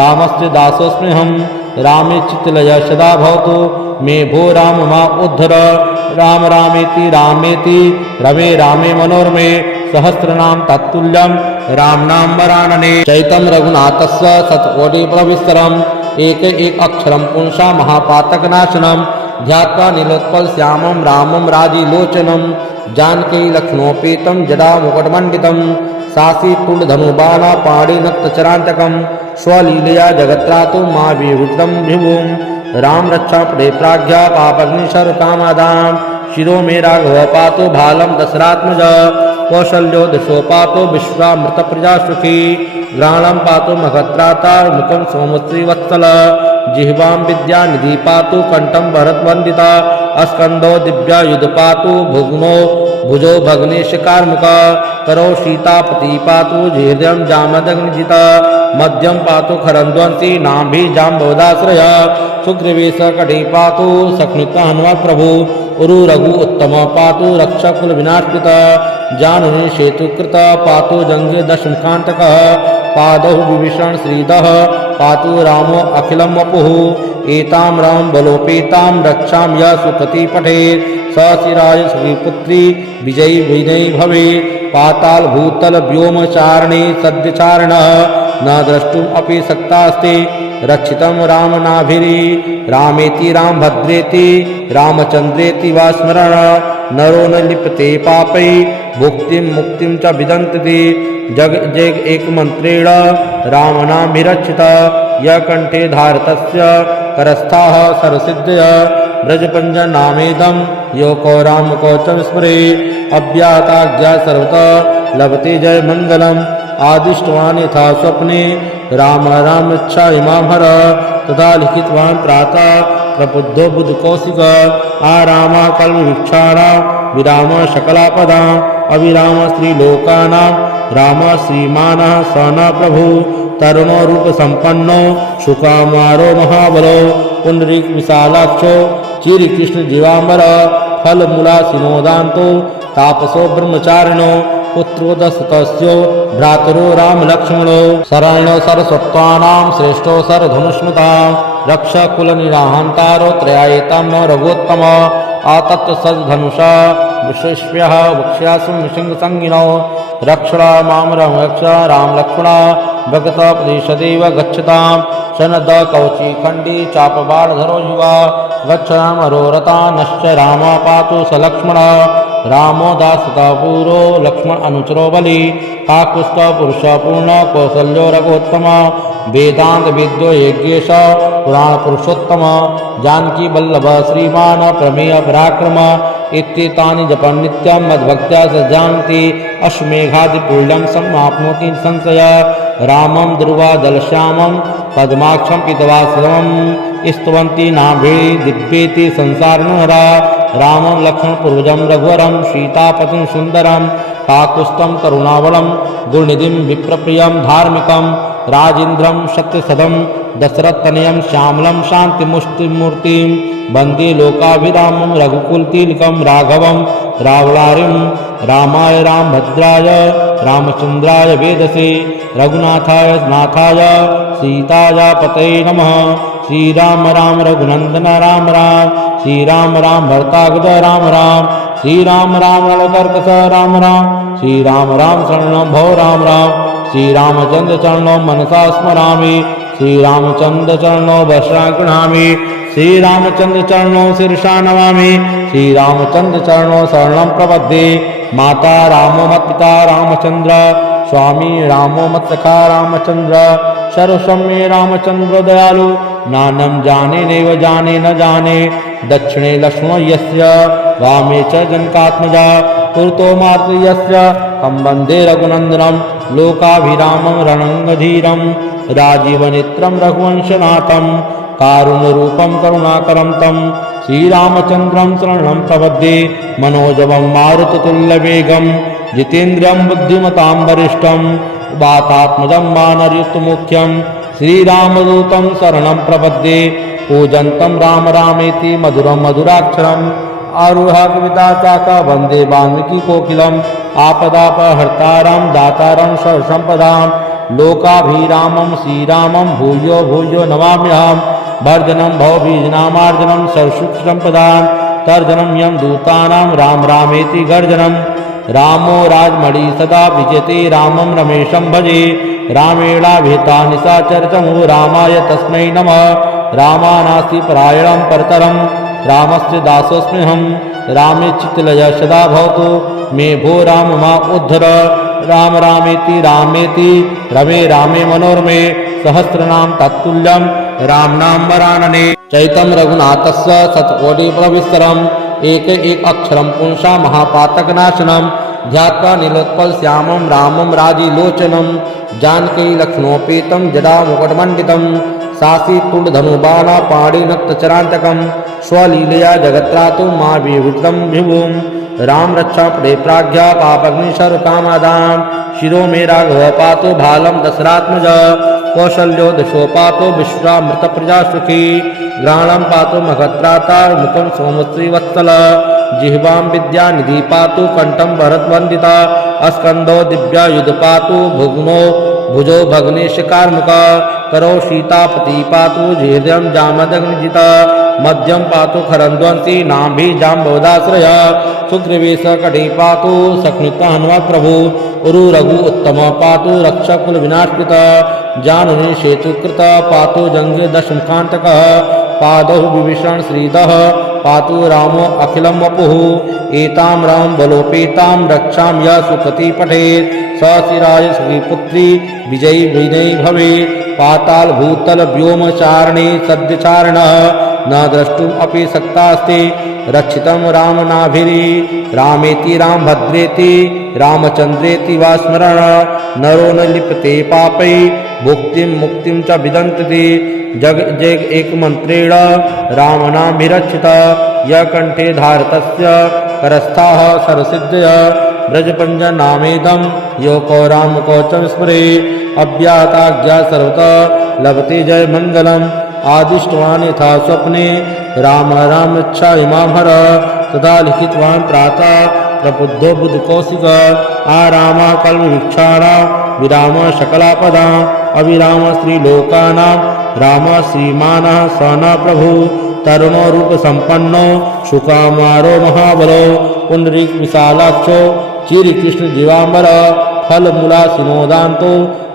रामस्य दासोऽस्म्यहं रामे चित्तलय सदा भवतु मे भो राम मा उद्धर राम रामेति रामेति रमे रामे मनोरमे सहस्रनाम तत्तुल्यं राम नाम वरानने चैतं रघुनाथस्य शतकोटिप्रविस्तरम् एक एक अक्षरं पुंसा महापातकनाशनं ध्यात्वा नीलोत्पल श्यामं रामं राजीलोचनं जानकी लक्ष्मणोपेतं जटामुकुटमण्डितं सासी पूर्णधनुबाणा पाणिनक्तचरान्तकं स्वलीलया जगत्रातुं मा विभूतं विभुं राम रक्षा पदे प्राज्ञा पापग्निशरकामादां शिरो मे राघव पातु भालं दशरात्मज कौशल्यो दशो पातु विश्वामृत प्रजा सुखी ग्राणं पातु मगत्राता मुखं सोमश्री वत्सल जिह्वां विद्यानिधि पातु कंठं भरतवन्दिता अस्कंदो दिव्यायुध पातु भुग्नो भुजो भग्नेश कार्मुक करो सीतापति पातु हृदयं जामदग्निजित मध्यम पातु खरंद्वंसी नाभि जाम्बवदाश्रय सुग्रीवेश कटी पातु सख्नुत हनुमत् प्रभु उरु रघु उत्तम पातु रक्षकुल विनाशकृत जानुनि सेतुकृत पातु जंगे दशमुखांतक पादौ विभीषण श्रीदः पातु रामो अखिलं वपुः एतां राम बलोपेतां रक्षां यः सुखति पठेत् स शिराय श्रीपुत्री विजयी विनयी भवेत् पाताल भूतल व्योम चारणे सद्यचारणः न द्रष्टुम् अपि शक्तास्ते रक्षितं राम नाभिरी रामेति राम भद्रेति रामचंद्रेति वा स्मरण नरो न लिप्यते पापै भुक्तिं मुक्तिं च विदन्ति जग जग एक मंत्रेण रामनाभिरक्षिता य कंठे धारतस्य करस्थाः सर्वसिद्धय ब्रजपञ्जनामेदं यो को राम कौचं स्मरे अव्याहताज्ञा सर्वतः लभते जय मंगलम् आदिष्टवान् यथा स्वप्ने राम राम इच्छा इमां हर तथा लिखितवान् प्रातः प्रबुद्धो बुधकौशिक आरामा कल्पवृक्षाणां विराम शकलापदां अविराम श्रीलोकानां राम श्रीमानः स न प्रभु तरुणो रूप संपन्नो शुकामारो महाबलो पुंडरीक विशालाक्षो चिरकृष्ण जीवांबर फलमूला सिनोदान्तो तापसो ब्रह्मचारिणो पुत्रो दशरथस्य भ्रातरो राम लक्ष्मणो शरणो सरस्वत्वानां श्रेष्ठो सरधनुष्मता रक्षकुलनिराहन्तारो त्रयायतां नो रघुत्तम आतत् सद्धनुषा विश्वेभ्यः वक्ष्यासु निशिंगसंगिनो रक्षणा मां रक्ष राम लक्ष्मण भगतपदेशदेव गच्छतां शनद कवची खंडी चापबाणधरो युवा गच्छामरो रतानश्च राम पातु स लक्ष्मण रामो दासता पूरो लक्ष्मण अनुचरो बलि काकुस्थ पुरुष पूर्ण कौशल्यो रघुत्तम वेदांत विद्यो यज्ञेश पुराण पुरुषोत्तम जानकी वल्लभ श्रीमान प्रमेय पराक्रम इत्येतानि जपन् नित्यं मद्भक्त्या सज्जान्ति अश्वमेघादिपूर्णं समाप्नोति संशय रामं दुर्वादलश्यामं पद्माक्षं पीतवासरं स्तवन्ति नाभि दिव्येति संसारनहरा रामं लक्ष्मण पूर्वजं रघुवरं सीतापतिं सुन्दरं काकुस्थं करुणावलं गुरुनिधिं विप्रप्रियं धार्मिकं राजेन्द्रं सत्यसदं दशरथतनयं श्यामलं शान्तिमुष्टिमूर्तिं वन्दे लोकाभिरामं रघुकुलतिलकं राघवं रावणारिं रामाय रामभद्राय रामचन्द्राय वेदसे रघुनाथाय नाथाय सीताय पतये नमः श्रीराम राम रघुनंदन राम राम श्रीराम राम भरताग्रज राम राम श्रीराम राम रणकर्कश राम राम श्रीराम राम शरणं भव राम राम श्रीरामचंद्र चरणों मनसा स्मरामि श्रीरामचंद्र चरणों वशा गृह्णामि श्रीरामचंद्र चरणों शीर्षा नमामि श्रीरामचंद्र चरणों शरणं प्रपद्ये माता रामो मत् पिता रामचंद्र स्वामी रामो मत् सखा रामचंद्र सर्वस्वं मे रामचंद्र दयालु नानं जाने नैव जाने न जाने दक्षिणे लक्ष्मणो यस्य वामे च जनकात्मजा पुरतो मातृ यस्य तं वन्दे रघुनन्दनं लोकाभिरामं रणङ्गधीरं राजीवनेत्रं रघुवंशनाथं कारुण्यरूपं करुणाकरं तं श्रीरामचन्द्रं शरणं प्रपद्ये मनोजवं मारुततुल्यवेगं जितेन्द्रियं बुद्धिमतां वरिष्ठं वातात्मजं वानरयुक्तमुख्यं श्रीरामदूतं शरणं प्रपद्ये पूजन्तं राम रामेति मधुरं मधुराक्षरम् आरुहा कविता चाका वन्दे वाल्मीकि कोकिलम् आपदापहर्तारं दातारं सर्वसम्पदां लोकाभिरामं श्रीरामं भूयो भूयो नमाम्यहं भर्जनं भवबीजनामार्जनं सर्वसुखसम्पदां तर्जनं यं दूतानां राम रामेति गर्जनं रामो राजमणि सदा विजयते रामं रमेशं भजे रामेणाभिहिता निशाचरचमु रामाय तस्मै नमः रामानास्ति परायणं परतरं रामस्य दासोऽस्म्यहं रामे चित्तलय सदा भवतु मे भो राम मा उद्धर राम रामेति रमे रामे मनोरमे सहस्रनाम तत्तुल्यं राम नाम वरानने चैतं रघुनाथस्य शतकोटिप्रविस्तरम् एक अक्षरं पुंसा महापातकनाशनं ध्यात्वा नीलोत्पल श्यामं रामं राजीलोचनं जानकी लक्ष्मणोपेतं जटामुकुटमण्डितं सासी तुण्डधनुबाणा पाणिनक्तचरान्तकं स्वलीलया जगत्रातु मा विभूतं विभुं राम रक्षा पड़े प्राज्ञा पापग्निशर कामादान शिरो मे राघव पातो भालम दशरात्मज कौशल्यो दशो पातो विश्वामृत प्रजा सुखी ग्राणम पातो मगत्राता मुखम सोमश्री वत्सल जिह्वां विद्या निधि पातु कंठम भरत वंदिता अस्कंदो दिव्या युध पातु भुग्नो भुजो भग्नेश कार्मुक करो सीतापति पातु हृदयं जामदग्निजिता मध्यम पातु खरंद्वंसी नाभि जाम्बवदाश्रय सुग्रीवेश कटी पातु सख्नुत हनुमत प्रभु उरु रघु उत्तम पातु रक्षक कुल विनाशकृत जानुनि सेतुकृत पातु जंगे दशमुखांतक पादौ विभीषण श्रीदः पातु रामो अखिलं वपुः एतां राम बलोपेतां रक्षां यः सुकृति पठेत् स शिराय सुखीपुत्री विजयी विनयी भवेत् पाताल भूतल व्योम चारणे सद्यचारिणः न द्रष्टुम् अपि शक्तास्ति रक्षितं रामनाभिरी रामेति रामभद्रेति रामचन्द्रेति वा स्मरण नरो न लिप्यते पापै भुक्तिं मुक्तिं च विदन्ति जग जग एक मंत्रेण रामनाभिरक्षित य कंठे धारतस्य करस्थाः सर्वसिद्धय ब्रजपञ्जन नामेदं यो को राम को च स्मरे अव्याताज्ञा सर्वतः लभते जय मंगलम् आदिष्टवान् यथा स्वप्ने राम राम इच्छा इमां हर तदा लिखितवान् प्रातः प्रबुद्धो बुधकौशिक आराम कल्पवृक्षाणां विराम सकलापदां अविराम श्रीलोकानां राम श्रीमानः स न प्रभु तरुणो रूप संपन्नो शुकामारो महाबलो पुंडरीक विशालाक्षो चिरी कृष्ण जीवांबर फल मूलासिनोदान्तो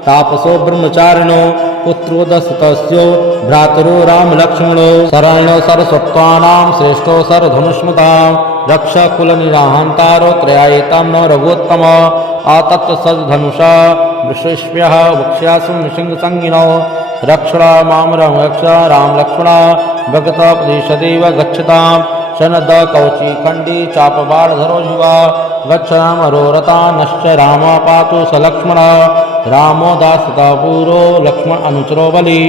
तापसो ब्रह्मचारिणो पुत्रो दशरथस्यो भ्रातरो राम लक्ष्मणो शरणो सर्वसत्त्वानां श्रेष्ठो सर्वधनुष्मतां रक्षकुल निराहंतारो त्रयायतां न रघुत्तम आतप्त सद्धनुषा वृषस्म्यः वक्ष्यासु निशिंगसंगिनो रक्षणा माम रक्ष राम लक्ष्मणा भगतपदेशदेव गच्छतां शनद कवची खंडी चापबाणधरो युवा गच्छामरोरता नश्च राम पातु स लक्ष्मण रामो दासता पूरो लक्ष्मण अनुचरो बलि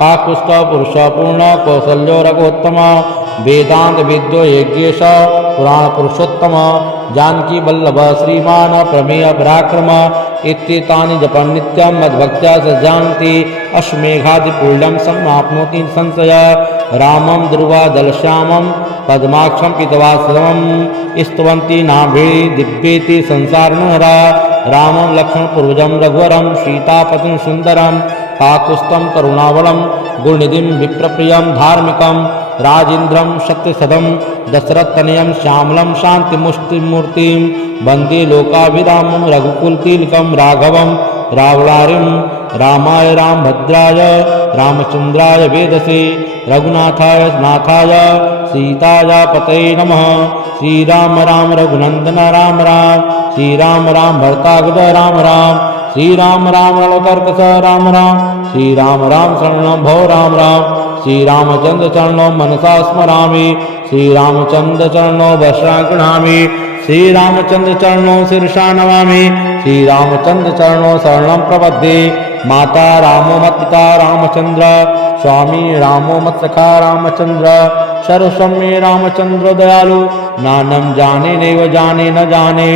काकुस्थ पुरुष पूर्ण कौशल्यो रघुत्तम वेदांत विद्यो यज्ञेश पुराण पुरुषोत्तम जानकी वल्लभ श्रीमान प्रमेय पराक्रम इत्येतानि जपन् नित्यं मद्भक्त्या सज्जान्ति अश्वमेघादिपूर्णं समाप्नोति संशय रामं ध्रुवादलश्यामं पद्माक्षं पीतवासवं स्तवन्ति नाभि दिव्येति संसारनहरा रामं लक्ष्मणपूर्वजं रघुवरं सीतापतिं सुन्दरं काकुत्स्थं करुणावलं गुणनिधिं विप्रप्रियं धार्मिकं राजेन्द्रं सत्यसदं दशरथतनयं श्यामलं शान्तिमुष्टिमूर्तिं वन्दे लोकाभिरामं रघुकुलतिलकं राघवं रावणारिं रामाय रामभद्राय रामचन्द्राय वेदसे रघुनाथाय नाथाय सीताय पतये नमः श्रीराम राम रघुनंदन राम राम श्रीराम राम भरतागद राम राम श्रीराम राम रणकर्कश राम राम श्रीराम राम शरणं भव राम राम श्रीरामचंद्र चरणों मनसा स्मरामि श्रीरामचंद्र चरणों वर्षा गृह्णामि श्रीरामचंद्र चरणों शीर्षा नमामि श्रीरामचंद्र चरणों शरणं प्रपद्ये माता रामो मत पिता रामचंद्र स्वामी रामो मत सखा रामचंद्र सर्वसम्मे रामचंद्र दयालु नानं जाने नैव जाने न जाने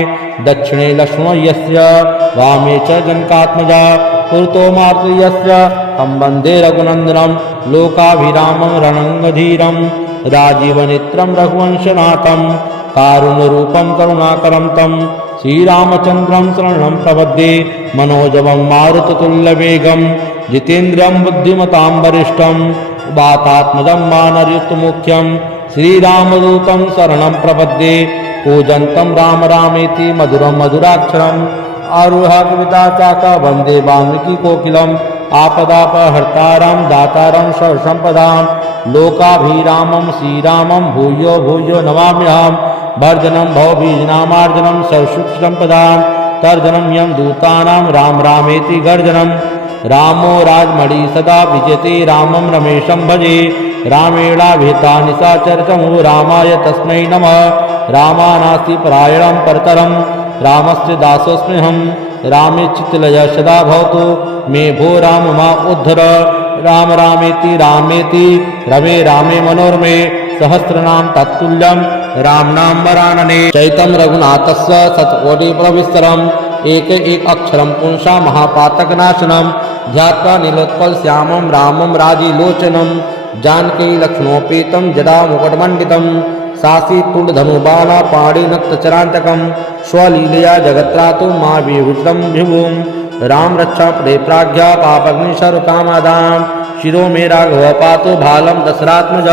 दक्षिणे लक्ष्मणो यस्य वामे च जनकात्मजा पुरतो मारुतो यस्य तं वन्दे रघुनन्दनं लोकाभिरामं रणङ्गधीरं राजीवनेत्रं रघुवंशनाथं कारुण्यरूपं करुणाकरं तं श्रीरामचन्द्रं शरणं प्रपद्ये मनोजवं मारुततुल्यवेगं जितेन्द्रियं बुद्धिमतां वरिष्ठं वातात्मजं वानरयुतमुख्यं श्रीरामदूतं शरणं प्रपद्ये पूजन्तं राम रामेति मधुरं मधुराक्षरम् आरुहा कविता चाका वन्दे वाल्मीकि कोकिलम् आपदापहर्तारं दातारं सर्वसम्पदां लोकाभिरामं श्रीरामं भूयो भूयो नमाम्यहम् भर्जनं भवबीजनामार्जनं सर्वसुखसम्पदां तर्जनं यं दूतानां राम रामेति गर्जनं रामो राजमणि सदा विजयते रामं रमेशं भजे रामेणाभिहिता निशाचरतमु रामाय तस्मै नमः रामानास्ति परायणं परतरं रामस्य दासोऽस्म्यहं रामे चित्तलयः सदा भवतु मे भो राम मा उद्धर राम रामेति रमे रामे मनोरमे सहस्रनाम तत्तुल्यं राम नाम वरानने चैतं रघुनाथस्य शतकोटिप्रविस्तरम् एक अक्षरं पुंसा महापातकनाशनं ध्यात्वा नीलोत्पल श्यामं रामं राजीलोचनं जानकी लक्ष्मणोपेतं जडा मुकुटमण्डितं सासी तुण्डधनुबाणा पाणिनक्तचरान्तकं स्वलीलया जगत्रातु मा विभूषितं विभुं राम रक्षा पदे प्राज्ञा पापग्निशरुकामादां शिरो मे राघव पातो भालं दशरात्मज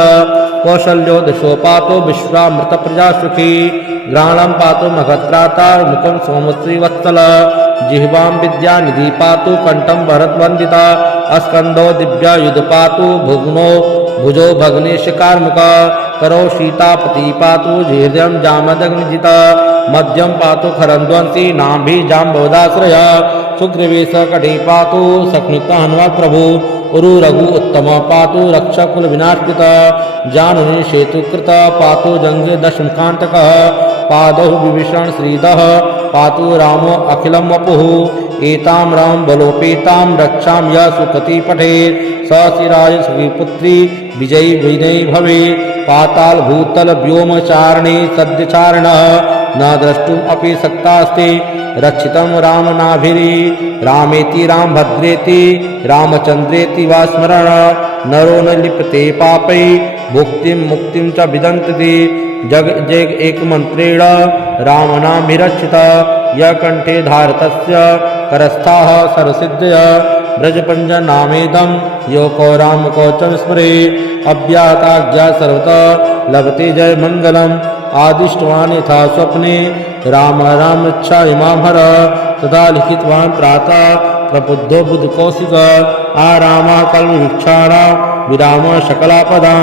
कौशल्यो दशो पातो विश्वामृत प्रजा सुखी ग्राणं पातो मगत्राता मुखं सोमश्रीवत्सल जिह्वां विद्यानिधि पातु कंठं भरतवन्दिता अस्कंदो दिव्यायुध पातु भुग्नो भुजो भग्नेशकार्मुक करो सीतापति पातु हृदयं जामदग्निजिता मध्यम पातु खरंद्वंसी नाभि जाम्बोदाश्रय सुग्रीवेश कटी पातु सख्नित हनुमत् प्रभु उरु रघु उत्तम पातु रक्षकुल विनाशित जानुनि सेतुकृत पातु जंगे दशमुखांतक पादौ विभीषण श्रीदः पातु रामो अखिलं वपुः एतां राम बलोपेतां रक्षां य सुकृति पठेत् स शिराय सुखीपुत्री विजयी विनयी भवेत् पाताल भूतल व्योम चारणे सद्यचारिणः न द्रष्टुम् अपि शक्तास्ति रक्षितं राम नाभिरी रामेति राम भद्रेति रामचंद्रेति वा स्मरण नरो न लिप्यते पापै भुक्तिं मुक्तिं च विदन्ति जग जग एक मंत्रेण रामनाभिरक्षित य कंठे धारतस्य करस्थाः सर्वसिद्धय ब्रजपञ्जनामेदं यो को राम को च स्मरे अव्याहताज्ञा सर्वतः लभते जय मंगलम् आदिष्टवान् यथा स्वप्ने राम राम इच्छा इमां हर तदा लिखितवान् प्रातः प्रबुद्धो बुधकौशिक आराम कल्पवृक्षाणां विराम सकलापदां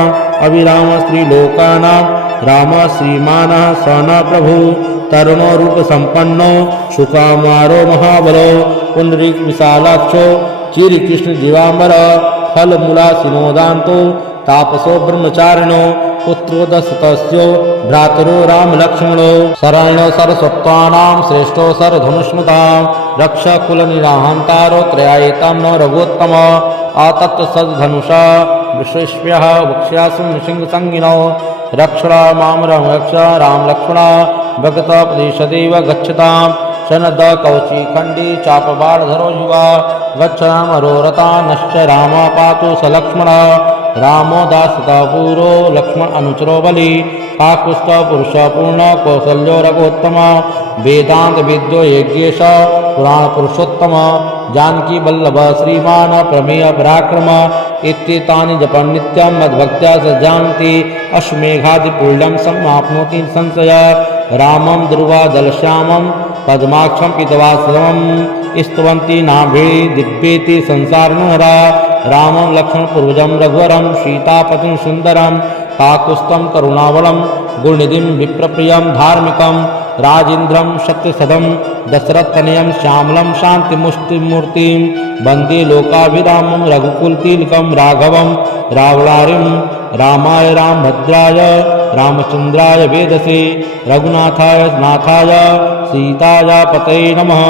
अविराम स्त्रीलोकानां राम श्रीमानः स न प्रभु तरुणो रूप संपन्नो शुकामारो महाबलो पुंडरीक विशालाक्षो चिरकृष्ण जीवांबर फल मूला सिनोदांतो तापसो ब्रह्मचारिणो पुत्रो दशरथस्यो भ्रातरो राम लक्ष्मणो शरणो सरस्वत्वानां श्रेष्ठो सरधनुष्मतां रक्षकुल निराहंतारो त्रयायतां न रघुत्तम आतत्त सद्धनुषा विश्वेश्व्यः वक्ष्यासु सिंहसंगिनो रक्षणा माम रक्ष राम लक्ष्मणा भगतपदेशदेव गच्छतां शनद कवची खंडी चापबाणधरो युवा गच्छामरोरता नश्च राम पातु स लक्ष्मण रामो दासता पूरो लक्ष्मण अनुचरो बलि काकुस्थ पुरुष पूर्ण कौशल्यो रघुत्तम वेदांत विद्यो यज्ञेश पुराण पुरुषोत्तम जानकी वल्लभ श्रीमान प्रमेय पराक्रम इत्येतानि जपन् नित्यं मद्भक्त्या सज्जान्ति अश्वमेघादिपुल्यं समाप्नोति संशय रामं दुर्वादलश्यामं पद्माक्षं पितवाश्रमं स्तवन्ति नाभि दिव्येति संसारनहरा रामं लक्ष्मणपूर्वजं रघुवरं सीतापतिं सुन्दरं काकुत्स्थं करुणावलं गुणनिधिं विप्रप्रियं धार्मिकं राजेन्द्रं सत्यसधं दशरथतनयं श्यामलं शान्तिमुष्टिमूर्तिं वन्दे लोकाभिरामं रघुकुलतिलकं राघवं रावणारिं रामाय रामभद्राय रामचन्द्राय वेदसे रघुनाथाय नाथाय सीताय पतये नमः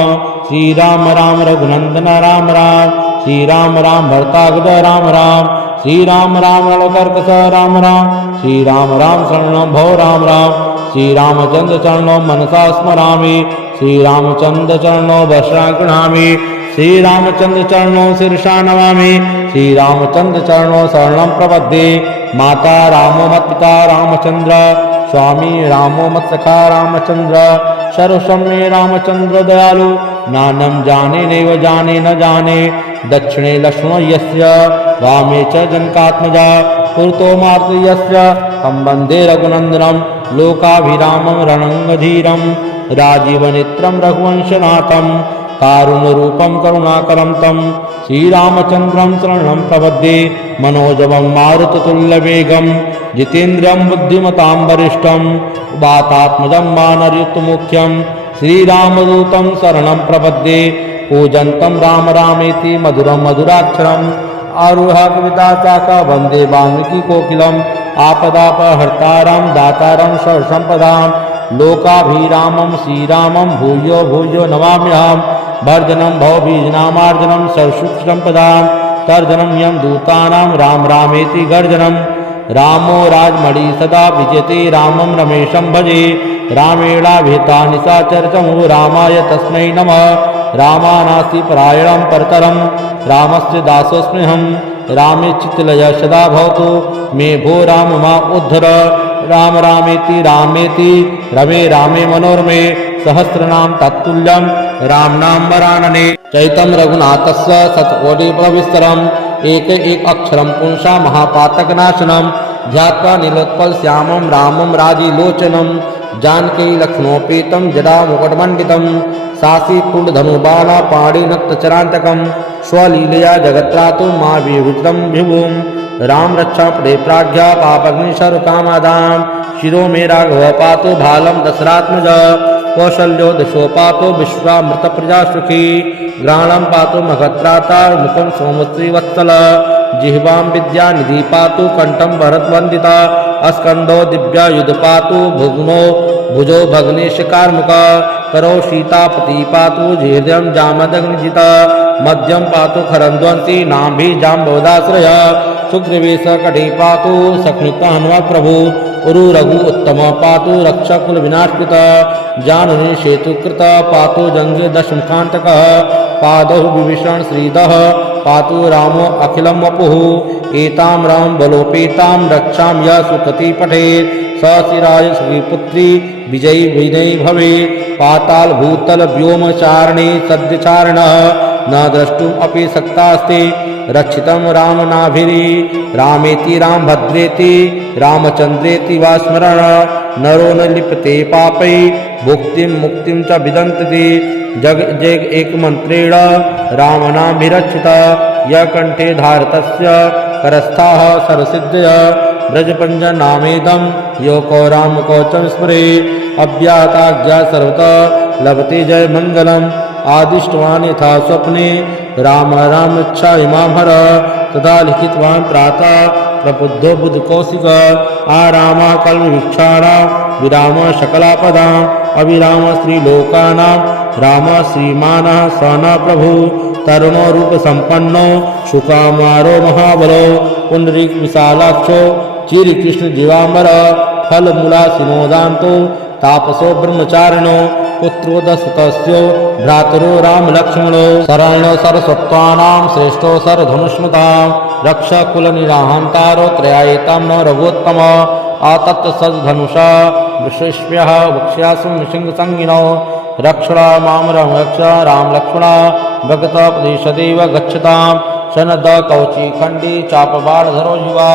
श्रीराम राम रघुनंदन राम राम श्रीराम राम भरतागद राम राम श्रीराम राम रणकर्कश राम राम श्रीराम राम शरणं भव राम राम श्रीरामचंद्र चरणों मनसा स्मरामि श्रीरामचंद्र चरणों वर्षा गृह्णामि श्रीरामचंद्र चरणों शीर्षा नमामि श्रीरामचंद्र चरणों शरणं प्रपद्ये माता रामो मत्पिता रामचंद्र स्वामी रामो मत्सखा रामचंद्र सर्वस्वं मे रामचंद्र दयालु नानं जाने नैव जाने न जाने दक्षिणे लक्ष्मणो यस्य वामे च जनकात्मजा पुरतो मारुतो यस्य तं वन्दे रघुनन्दनं लोकाभिरामं रणङ्गधीरं राजीवनेत्रं रघुवंशनाथं कारुण्यरूपं करुणाकरं तं श्रीरामचन्द्रं शरणं प्रपद्ये मनोजवं मारुततुल्यवेगं जितेन्द्रियं बुद्धिमतां वरिष्ठं वातात्मजं वानरयुक्तमुख्यं श्रीरामदूतं शरणं प्रपद्ये पूजन्तं राम रामेति मधुरं मधुराक्षरम् आरुहा कविता चाका वन्दे वाल्मीकि कोकिलम् आपदापहर्तारं दातारं सर्वसम्पदां लोकाभिरामं श्रीरामं भूयो भूयो नमाम्यहम् भर्जनं भवबीजनामार्जनं सर्वसुखसम्पदां तर्जनं यं दूतानां राम रामेति गर्जनं रामो राजमणि सदा विजयते रामं रमेशं भजे रामेणाभिहिता निशाचरचमु रामाय तस्मै नमः रामानास्ति परायणं परतरं रामस्य दासोऽस्म्यहं रामे चित्तलय सदा भवतु मे भो राम मा उद्धर राम रामेति रामेति रमे रामे मनोरमे सहस्रनाम तत्तुल्यं राम नाम वरानने चैतं रघुनाथस्य शतकोटिप्रविस्तरम् एक अक्षरं पुंसा महापातकनाशनं ध्यात्वा नीलोत्पल श्यामं रामं राजीलोचनं जानकी लक्ष्मणोपेतं जटामुकुटमण्डितं सासी कुण्डधनुबाणा पाणिनक्तचरान्तकं स्वलीलया जगत्रातु मा विभूतं विभुं राम रक्षा पदे प्राज्ञा पापग्निशरुकामादां शिरो मे राघव पातु भालं दशरात्मज कौशल्यो दशो पातु विश्वामृत प्रजा सुखी ग्राणं पातु मगत्राता मुखं सोमश्रीवत्सल जिह्वां विद्यानिधि पातु कंठं भरतवन्दिता अस्कंदो दिव्यायुध पातु भुग्नो भुजो भग्नेश कार्मुक करो सीतापति पातु हृदयं जामदग्निजित मध्यम पातु खरंद्वंसी नाभि जाम्बोदाश्रय सुग्रीवेश कटे पातु सखनिता हनुमत प्रभु उरु रघु उत्तम पातु रक्षकुल विनाशकृत जाननी सेतुकृत पातु जंगे दशमुखांतक पादौ विभीषण श्रीदः पातु रामो अखिलं वपुः एतां राम बलोपेतां रक्षां यः सुखति पठेत् स शिराय सुपुत्री विजयी विनयी भवे पाताल भूतल व्योमचारिणे सद्यचारिणः न द्रष्टुम् अपि शक्तास्ते रक्षितं रामनाभिरी रामेति रामभद्रेति रामचन्द्रेति वा स्मरण नरो न लिप्यते पापै भुक्तिं मुक्तिं च विदन्तति जग जग एकमन्त्रेण रामनाभिरक्षित यः कण्ठे धारतस्य करस्थाः सर्वसिद्धय ब्रजपञ्जनामेदं यो को रामकवचं स्मरे अव्याहताज्ञा सर्वतः लभते जयमङ्गलम् आदिष्टवान् यथा स्वप्ने राम रामच्छा इमामहर तदा लिखितवान् प्रातः प्रबुद्धो बुधकौशिक आरामा कल्मवृक्षाणां विराम सकलापदाम् अविराम श्रीलोकानां राम श्रीमानः स न प्रभु तरुणो रूपसम्पन्नो सुकामारो महाबलो पुण्डरीक विशालाक्षो चिरकृष्ण जीवाम्बर फलमूलासिनोदान्तो तापसो ब्रह्मचारिणो पुत्रो दशरथस्य भ्रातरो रामलक्ष्मणो शरणो सरस्वत्वानां श्रेष्ठो सरधनुष्मतां रक्षकुलनिराहन्तारो त्रयायितं न रघुत्तम आतत्सद्धनुषा विश्वेभ्यः वक्ष्यासु निशिङ्गसङ्गिनो रक्षणा मां रक्ष राम लक्ष्मणा भगतपदेशदेव गच्छतां शनद कौचिखण्डी चापबाणधरो युवा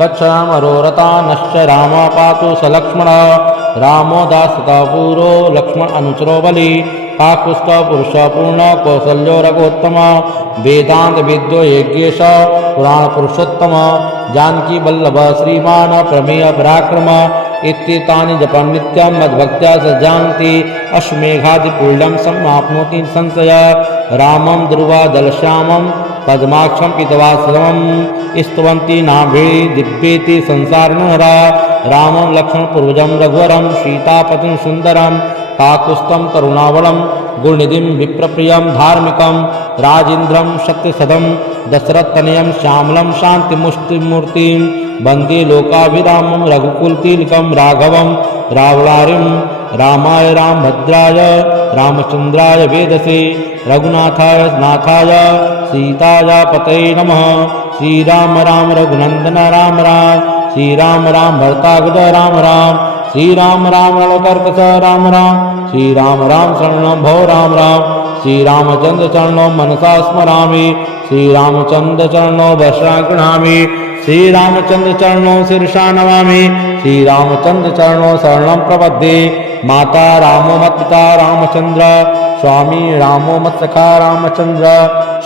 गच्छामरो रतानश्च राम पातु स लक्ष्मण रामो दासतापूरो लक्ष्मण अनुचरो बलि काकुस्थ पुरुष पूर्ण कौसल्यो रघोत्तम वेदांत विद्यो यज्ञेश पुराण पुरुषोत्तम जानकी वल्लभ श्रीमान प्रमेय पराक्रम इत्येतानि जपन् नित्यं मद्भक्त्या सज्जान्ति अश्वमेघादिपुल्यं समाप्नोति संशय रामं दुर्वादलश्यामं पद्माक्षं पीतवासलमं स्तुवन्ति नाभि दिव्येति संसारिणहरा रामं लक्ष्मणपूर्वजं रघुवरं सीतापतिं सुन्दरं काकुत्स्थं करुणावलं गुणनिधिं विप्रप्रियं धार्मिकं राजेन्द्रं सत्यसदं दशरथतनयं श्यामलं शान्तिमुष्टिमूर्तिं वन्दे लोकाभिरामं रघुकुलतिलकं राघवं रावणारिं रामाय रामभद्राय रामचन्द्राय वेदसे रघुनाथाय नाथाय सीताय पतये नमः श्रीराम राम रघुनन्दन राम राम श्रीराम राम भरतागद राम राम श्रीराम राम रणकर्कश राम राम श्रीराम राम शरणं भव राम राम श्रीरामचन्द्र चरणौ मनसा स्मरामि श्रीरामचन्द्र चरणौ वशा गृह्णामि श्रीरामचन्द्र चरणौ शीर्षा नमामि श्रीरामचन्द्र चरणौ शरणं प्रपद्ये माता रामो मत पिता रामचंद्र, स्वामी रामो मत सखा रामचंद्र,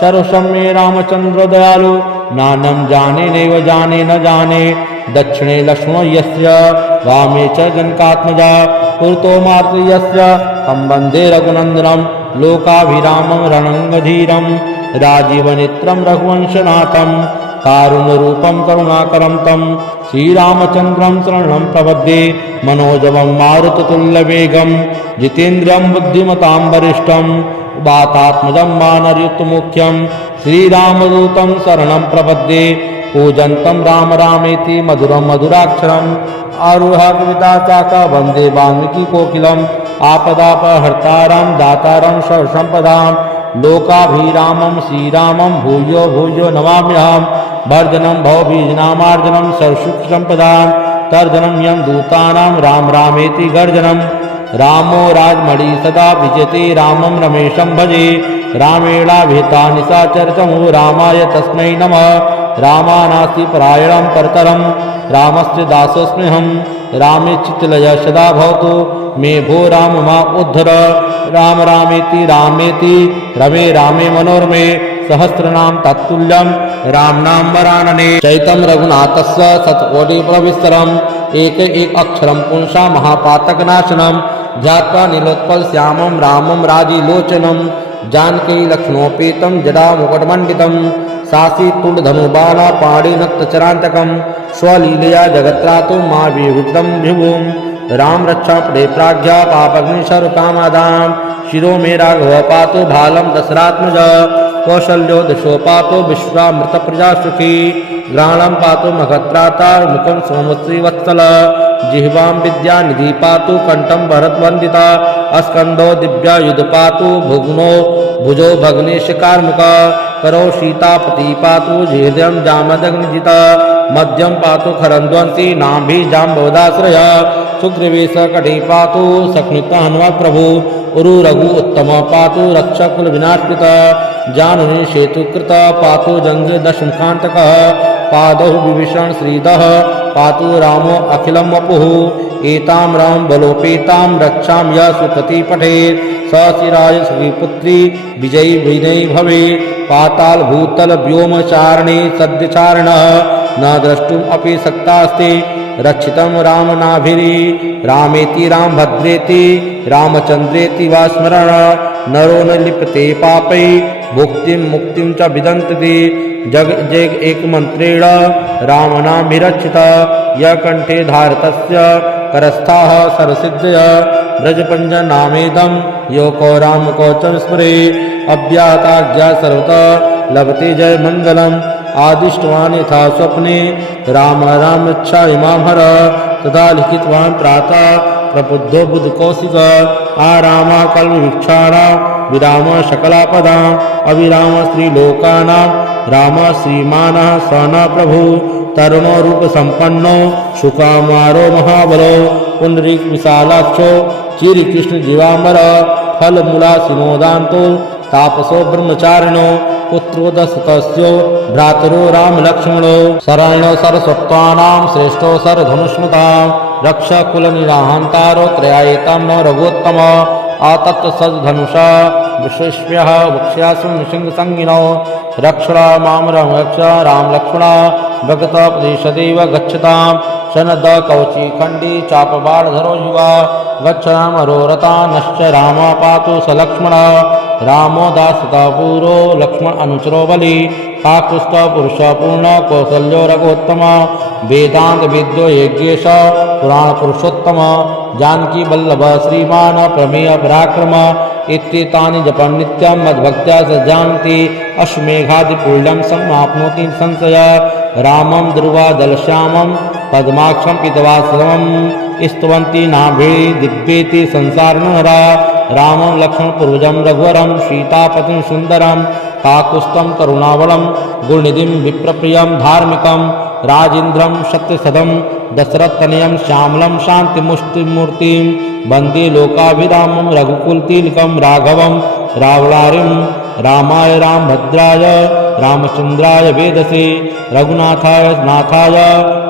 सर्वसम में रामचंद्र दयालु, नानम जाने नैव जाने न जाने, दक्षिणे लक्ष्मणो यस्य, वामे च जनकात्मजा, पुरतो मातृ यस्य, हम वंदे रघुनंदनम, लोकाभिरामं रणंगधीरम, राजीवनेत्रं रघुवंशनाथं, कारुण्यरूपं करुणाकरं तं श्रीरामचन्द्रं शरणं प्रपद्ये। मनोजवं मारुततुल्यवेगं, जितेन्द्रियं बुद्धिमतां वरिष्ठं, वातात्मजं वानरयुतमुख्यं, श्रीरामदूतं शरणं प्रपद्ये। पूजन्तं राम रामेति मधुरं मधुराक्षरम्, आरुह्य कविताचाका वन्दे वाल्मीकिकोकिलम्, आपदापहर्तारं दातारं सर्वसम्पदां, लोकाभिरामं श्रीरामं भूयो भूयो नमाम्यहम्। भर्जनं भवबीजनामार्जनं सर्वसुखसम्पदां, तर्जनं यं दूतानां राम रामेति गर्जनं। रामो राजमणि सदा विजयते, रामं रमेशं भजे, रामेणाभिहिता निशाचरतमो, रामाय तस्मै नमः। रामानास्ति परायणं परतरं, रामस्य दासोऽस्म्यहं, रामे चित्तलय सदा भवतु मे भो राम मा उद्धर। राम रामेति रमे रामे मनोरमे, सहस्रनाम तत्तुल्यं राम नाम वरानने। चैतं रघुनाथस्य शतकोटिप्रविस्तरम्, एक एक अक्षरं पुंसा महापातकनाशनं, ध्यात्वा नीलोत्पल श्यामं रामं राजीलोचनं, जानकी लक्ष्मणोपेतं जटामुकुटमण्डितं, सासी तुण्डधनुबाणा पाणिनक्तचरान्तकं, स्वलीलया जगत्रातो मा विभूतं विभुं। राम रक्षा पदे प्राज्ञा पापग्निशरुकामादां, शिरो मे राघव पातु भालं दशरात्मज, कौशल्यो दशो पातु विश्वामृत प्रजा सुखी, ग्राणं पातु मखत्राता मुखं सोमश्रीवत्सल, जिह्वां विद्यानिधि पातु कंठं भरतवन्दिता, अस्कंदो दिव्यायुध पातु भुग्नो भुजो भग्नेशकार्मुक, करो सीतापति पातु हृदयं जामदग्निजिता, मध्यम पातु खरंद्वंसी नाभि जाम्बोदाश्रय, सुग्रीवेश कटी पातु सख्निता हनुमत् प्रभु, उरु रघु उत्तम पातु रक्षकुल विनाशकृत, जानुनि सेतुकृत पातु जंग दशमुखांतक, पादौ विभीषण श्रीदः पातु रामो अखिलं वपुः, एतां राम बलोपेतां रक्षां यः सुकृति पठेत्, स चिराय सुखीपुत्री विजयी विनयी भवेत्। पाताल भूतल व्योम चारणे सद्यचारणः, न द्रष्टुम् अपि शक्तास्ति, रक्षितं राम नाभिरी, रामेति रामभद्रेति रामचन्द्रेति वा स्मरण, नरो न लिप्यते पापै भुक्तिं मुक्तिं च विदन्ति, जग जग एक मंत्रेण रामनाभिरक्षित, यः कंठे धारितस्य करस्थाः सर्वसिद्धय, ब्रजपञ्जनामेदं यो को रामको च स्मरे, अव्याहताज्ञा सर्वतः लभते जय मंगलम्, आदिष्टवान् यथा स्वप्ने राम राम इच्छा इमां हर, तदा लिखितवान् प्रातः प्रबुद्धो बुधकौशिक, आरामा कल्पवृक्षाणां विराम सकलापदां, अविराम स्त्रीलोकानां राम श्रीमानः स न प्रभु, तरुणो रूप संपन्नो सुकामारो महाबलो, पुंडरीक विशालाक्षो चिरकृष्ण जीवांबर, फल मूलासिनोदान्तो तापसो ब्रह्मचारिणो, पुत्रो दशरथस्य भ्रातरो राम लक्ष्मणो, शरणो सर्वसत्त्वानां श्रेष्ठो सर्वधनुष्मतां, रक्षकुल निराहंतारो त्रयायितं नो रघुत्तम, आतप्त सधनुषा विश्वेश्व्यः वक्ष्यासु निशिंगसंगिनो, रक्षणा माम रक्ष राम लक्ष्मणा, भगतपदेशदेव गच्छतां, शनद कवची खंडी चापबाणधरो युवा, गच्छामरो रतानश्च राम पातु स लक्ष्मण, रामो दासता पूरो लक्ष्मण अनुचरो बलि, काकुस्थ पुरुष पूर्ण कौसल्यो रघुत्तम, वेदांत विद्यो यज्ञेश पुराण पुरुषोत्तम, जानकी वल्लभ श्रीमान प्रमेय पराक्रम, इत्येतानि जपन् नित्यं मद्भक्त्या सज्जान्ति, अश्वमेघादिपुल्यं समाप्नोति संशय, रामं दुर्वादलश्यामं पद्माक्षं पितवासवं, स्तवन्ति नाभि दिव्येति संसारनरा, रामं लक्ष्मणपूर्वजं रघुवरं सीतापतिं सुन्दरं, काकुत्स्थं करुणावलं गुणनिधिं विप्रप्रियं धार्मिकं, राजेन्द्रं सत्यसधं दशरथतनयं श्यामलं शान्तिमुष्टिमूर्तिं, वन्दे लोकाभिरामं रघुकुलतिलकं राघवं रावणारिं, रामाय रामभद्राय रामचन्द्राय वेदसे, रघुनाथाय नाथाय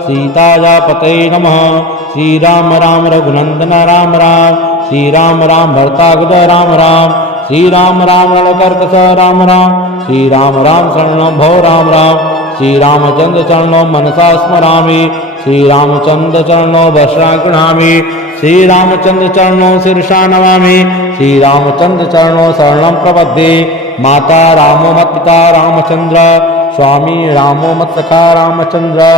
सीताय पतये नमः। श्रीराम राम रघुनंदन राम राम, श्री राम राम भरतागद राम राम श्री राम राम रणकर्कश राम राम श्री राम राम शरणं भो राम राम श्री रामचंद्र चरणों मनसा स्मरामि श्री रामचंद्र चरणों वशा गृह्णामि श्री रामचंद्र चरणों शीर्षा नमामि श्री रामचंद्र चरणों शरणं प्रपद्ये माता रामो मत् पिता रामचंद्र स्वामी रामो मत् सखा रामचंद्र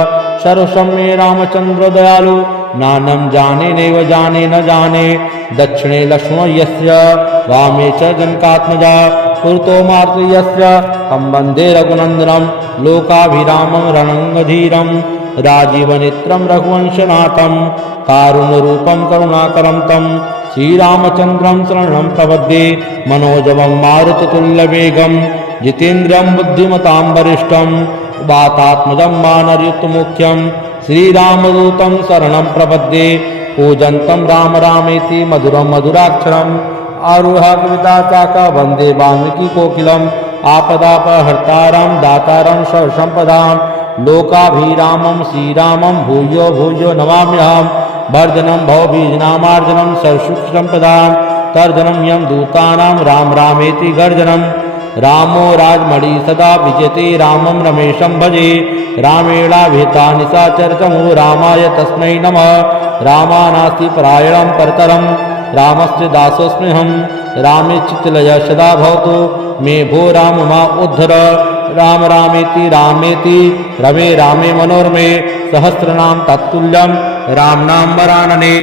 सर्वस्वं मे रामचंद्र दयालु नानं जाने नैव जाने न जाने दक्षिणे लक्ष्मण यस्य वामे च जनकात्मजा पुरतो मारुति यस्य तं वन्दे रघुनन्दनं लोकाभिरामं रणङ्गधीरं राजीवनेत्रं रघुवंशनाथं कारुण्यरूपं करुणाकरं तं श्रीरामचन्द्रं शरणं प्रपद्ये मनोजवं मारुततुल्यवेगं जितेन्द्रियं बुद्धिमतां वरिष्ठं वातात्मजं मानरयुक्तमुख्यं श्रीरामदूतं शरणं प्रपद्ये पूजन्तं राम रामेति मधुरं मधुराक्षरम् आरुहा कविता चाका वन्दे वाल्मीकिकोकिलम् आपदापहर्तारं दातारं सर्वसम्पदां लोकाभिरामं श्रीरामं भूयो भूयो नमाम्यहम् भर्जनं भवबीजनामार्जनं सर्वसुखसम्पदां तर्जनं यं दूतानां राम रामेति गर्जनं रामो राजमणि सदा विजयते रामं रमेशं भजे रामेणाभिहिता निशाचरतमो रामाय तस्मै नमः रामानास्ति परायणं परतरं रामस्य दासोऽस्म्यहं रामे चित्तलय सदा भवतु मे भो राम मा उद्धर राम रामेति रमे रामे मनोरमे सहस्रनाम तत्तुल्यं राम नाम वरानने।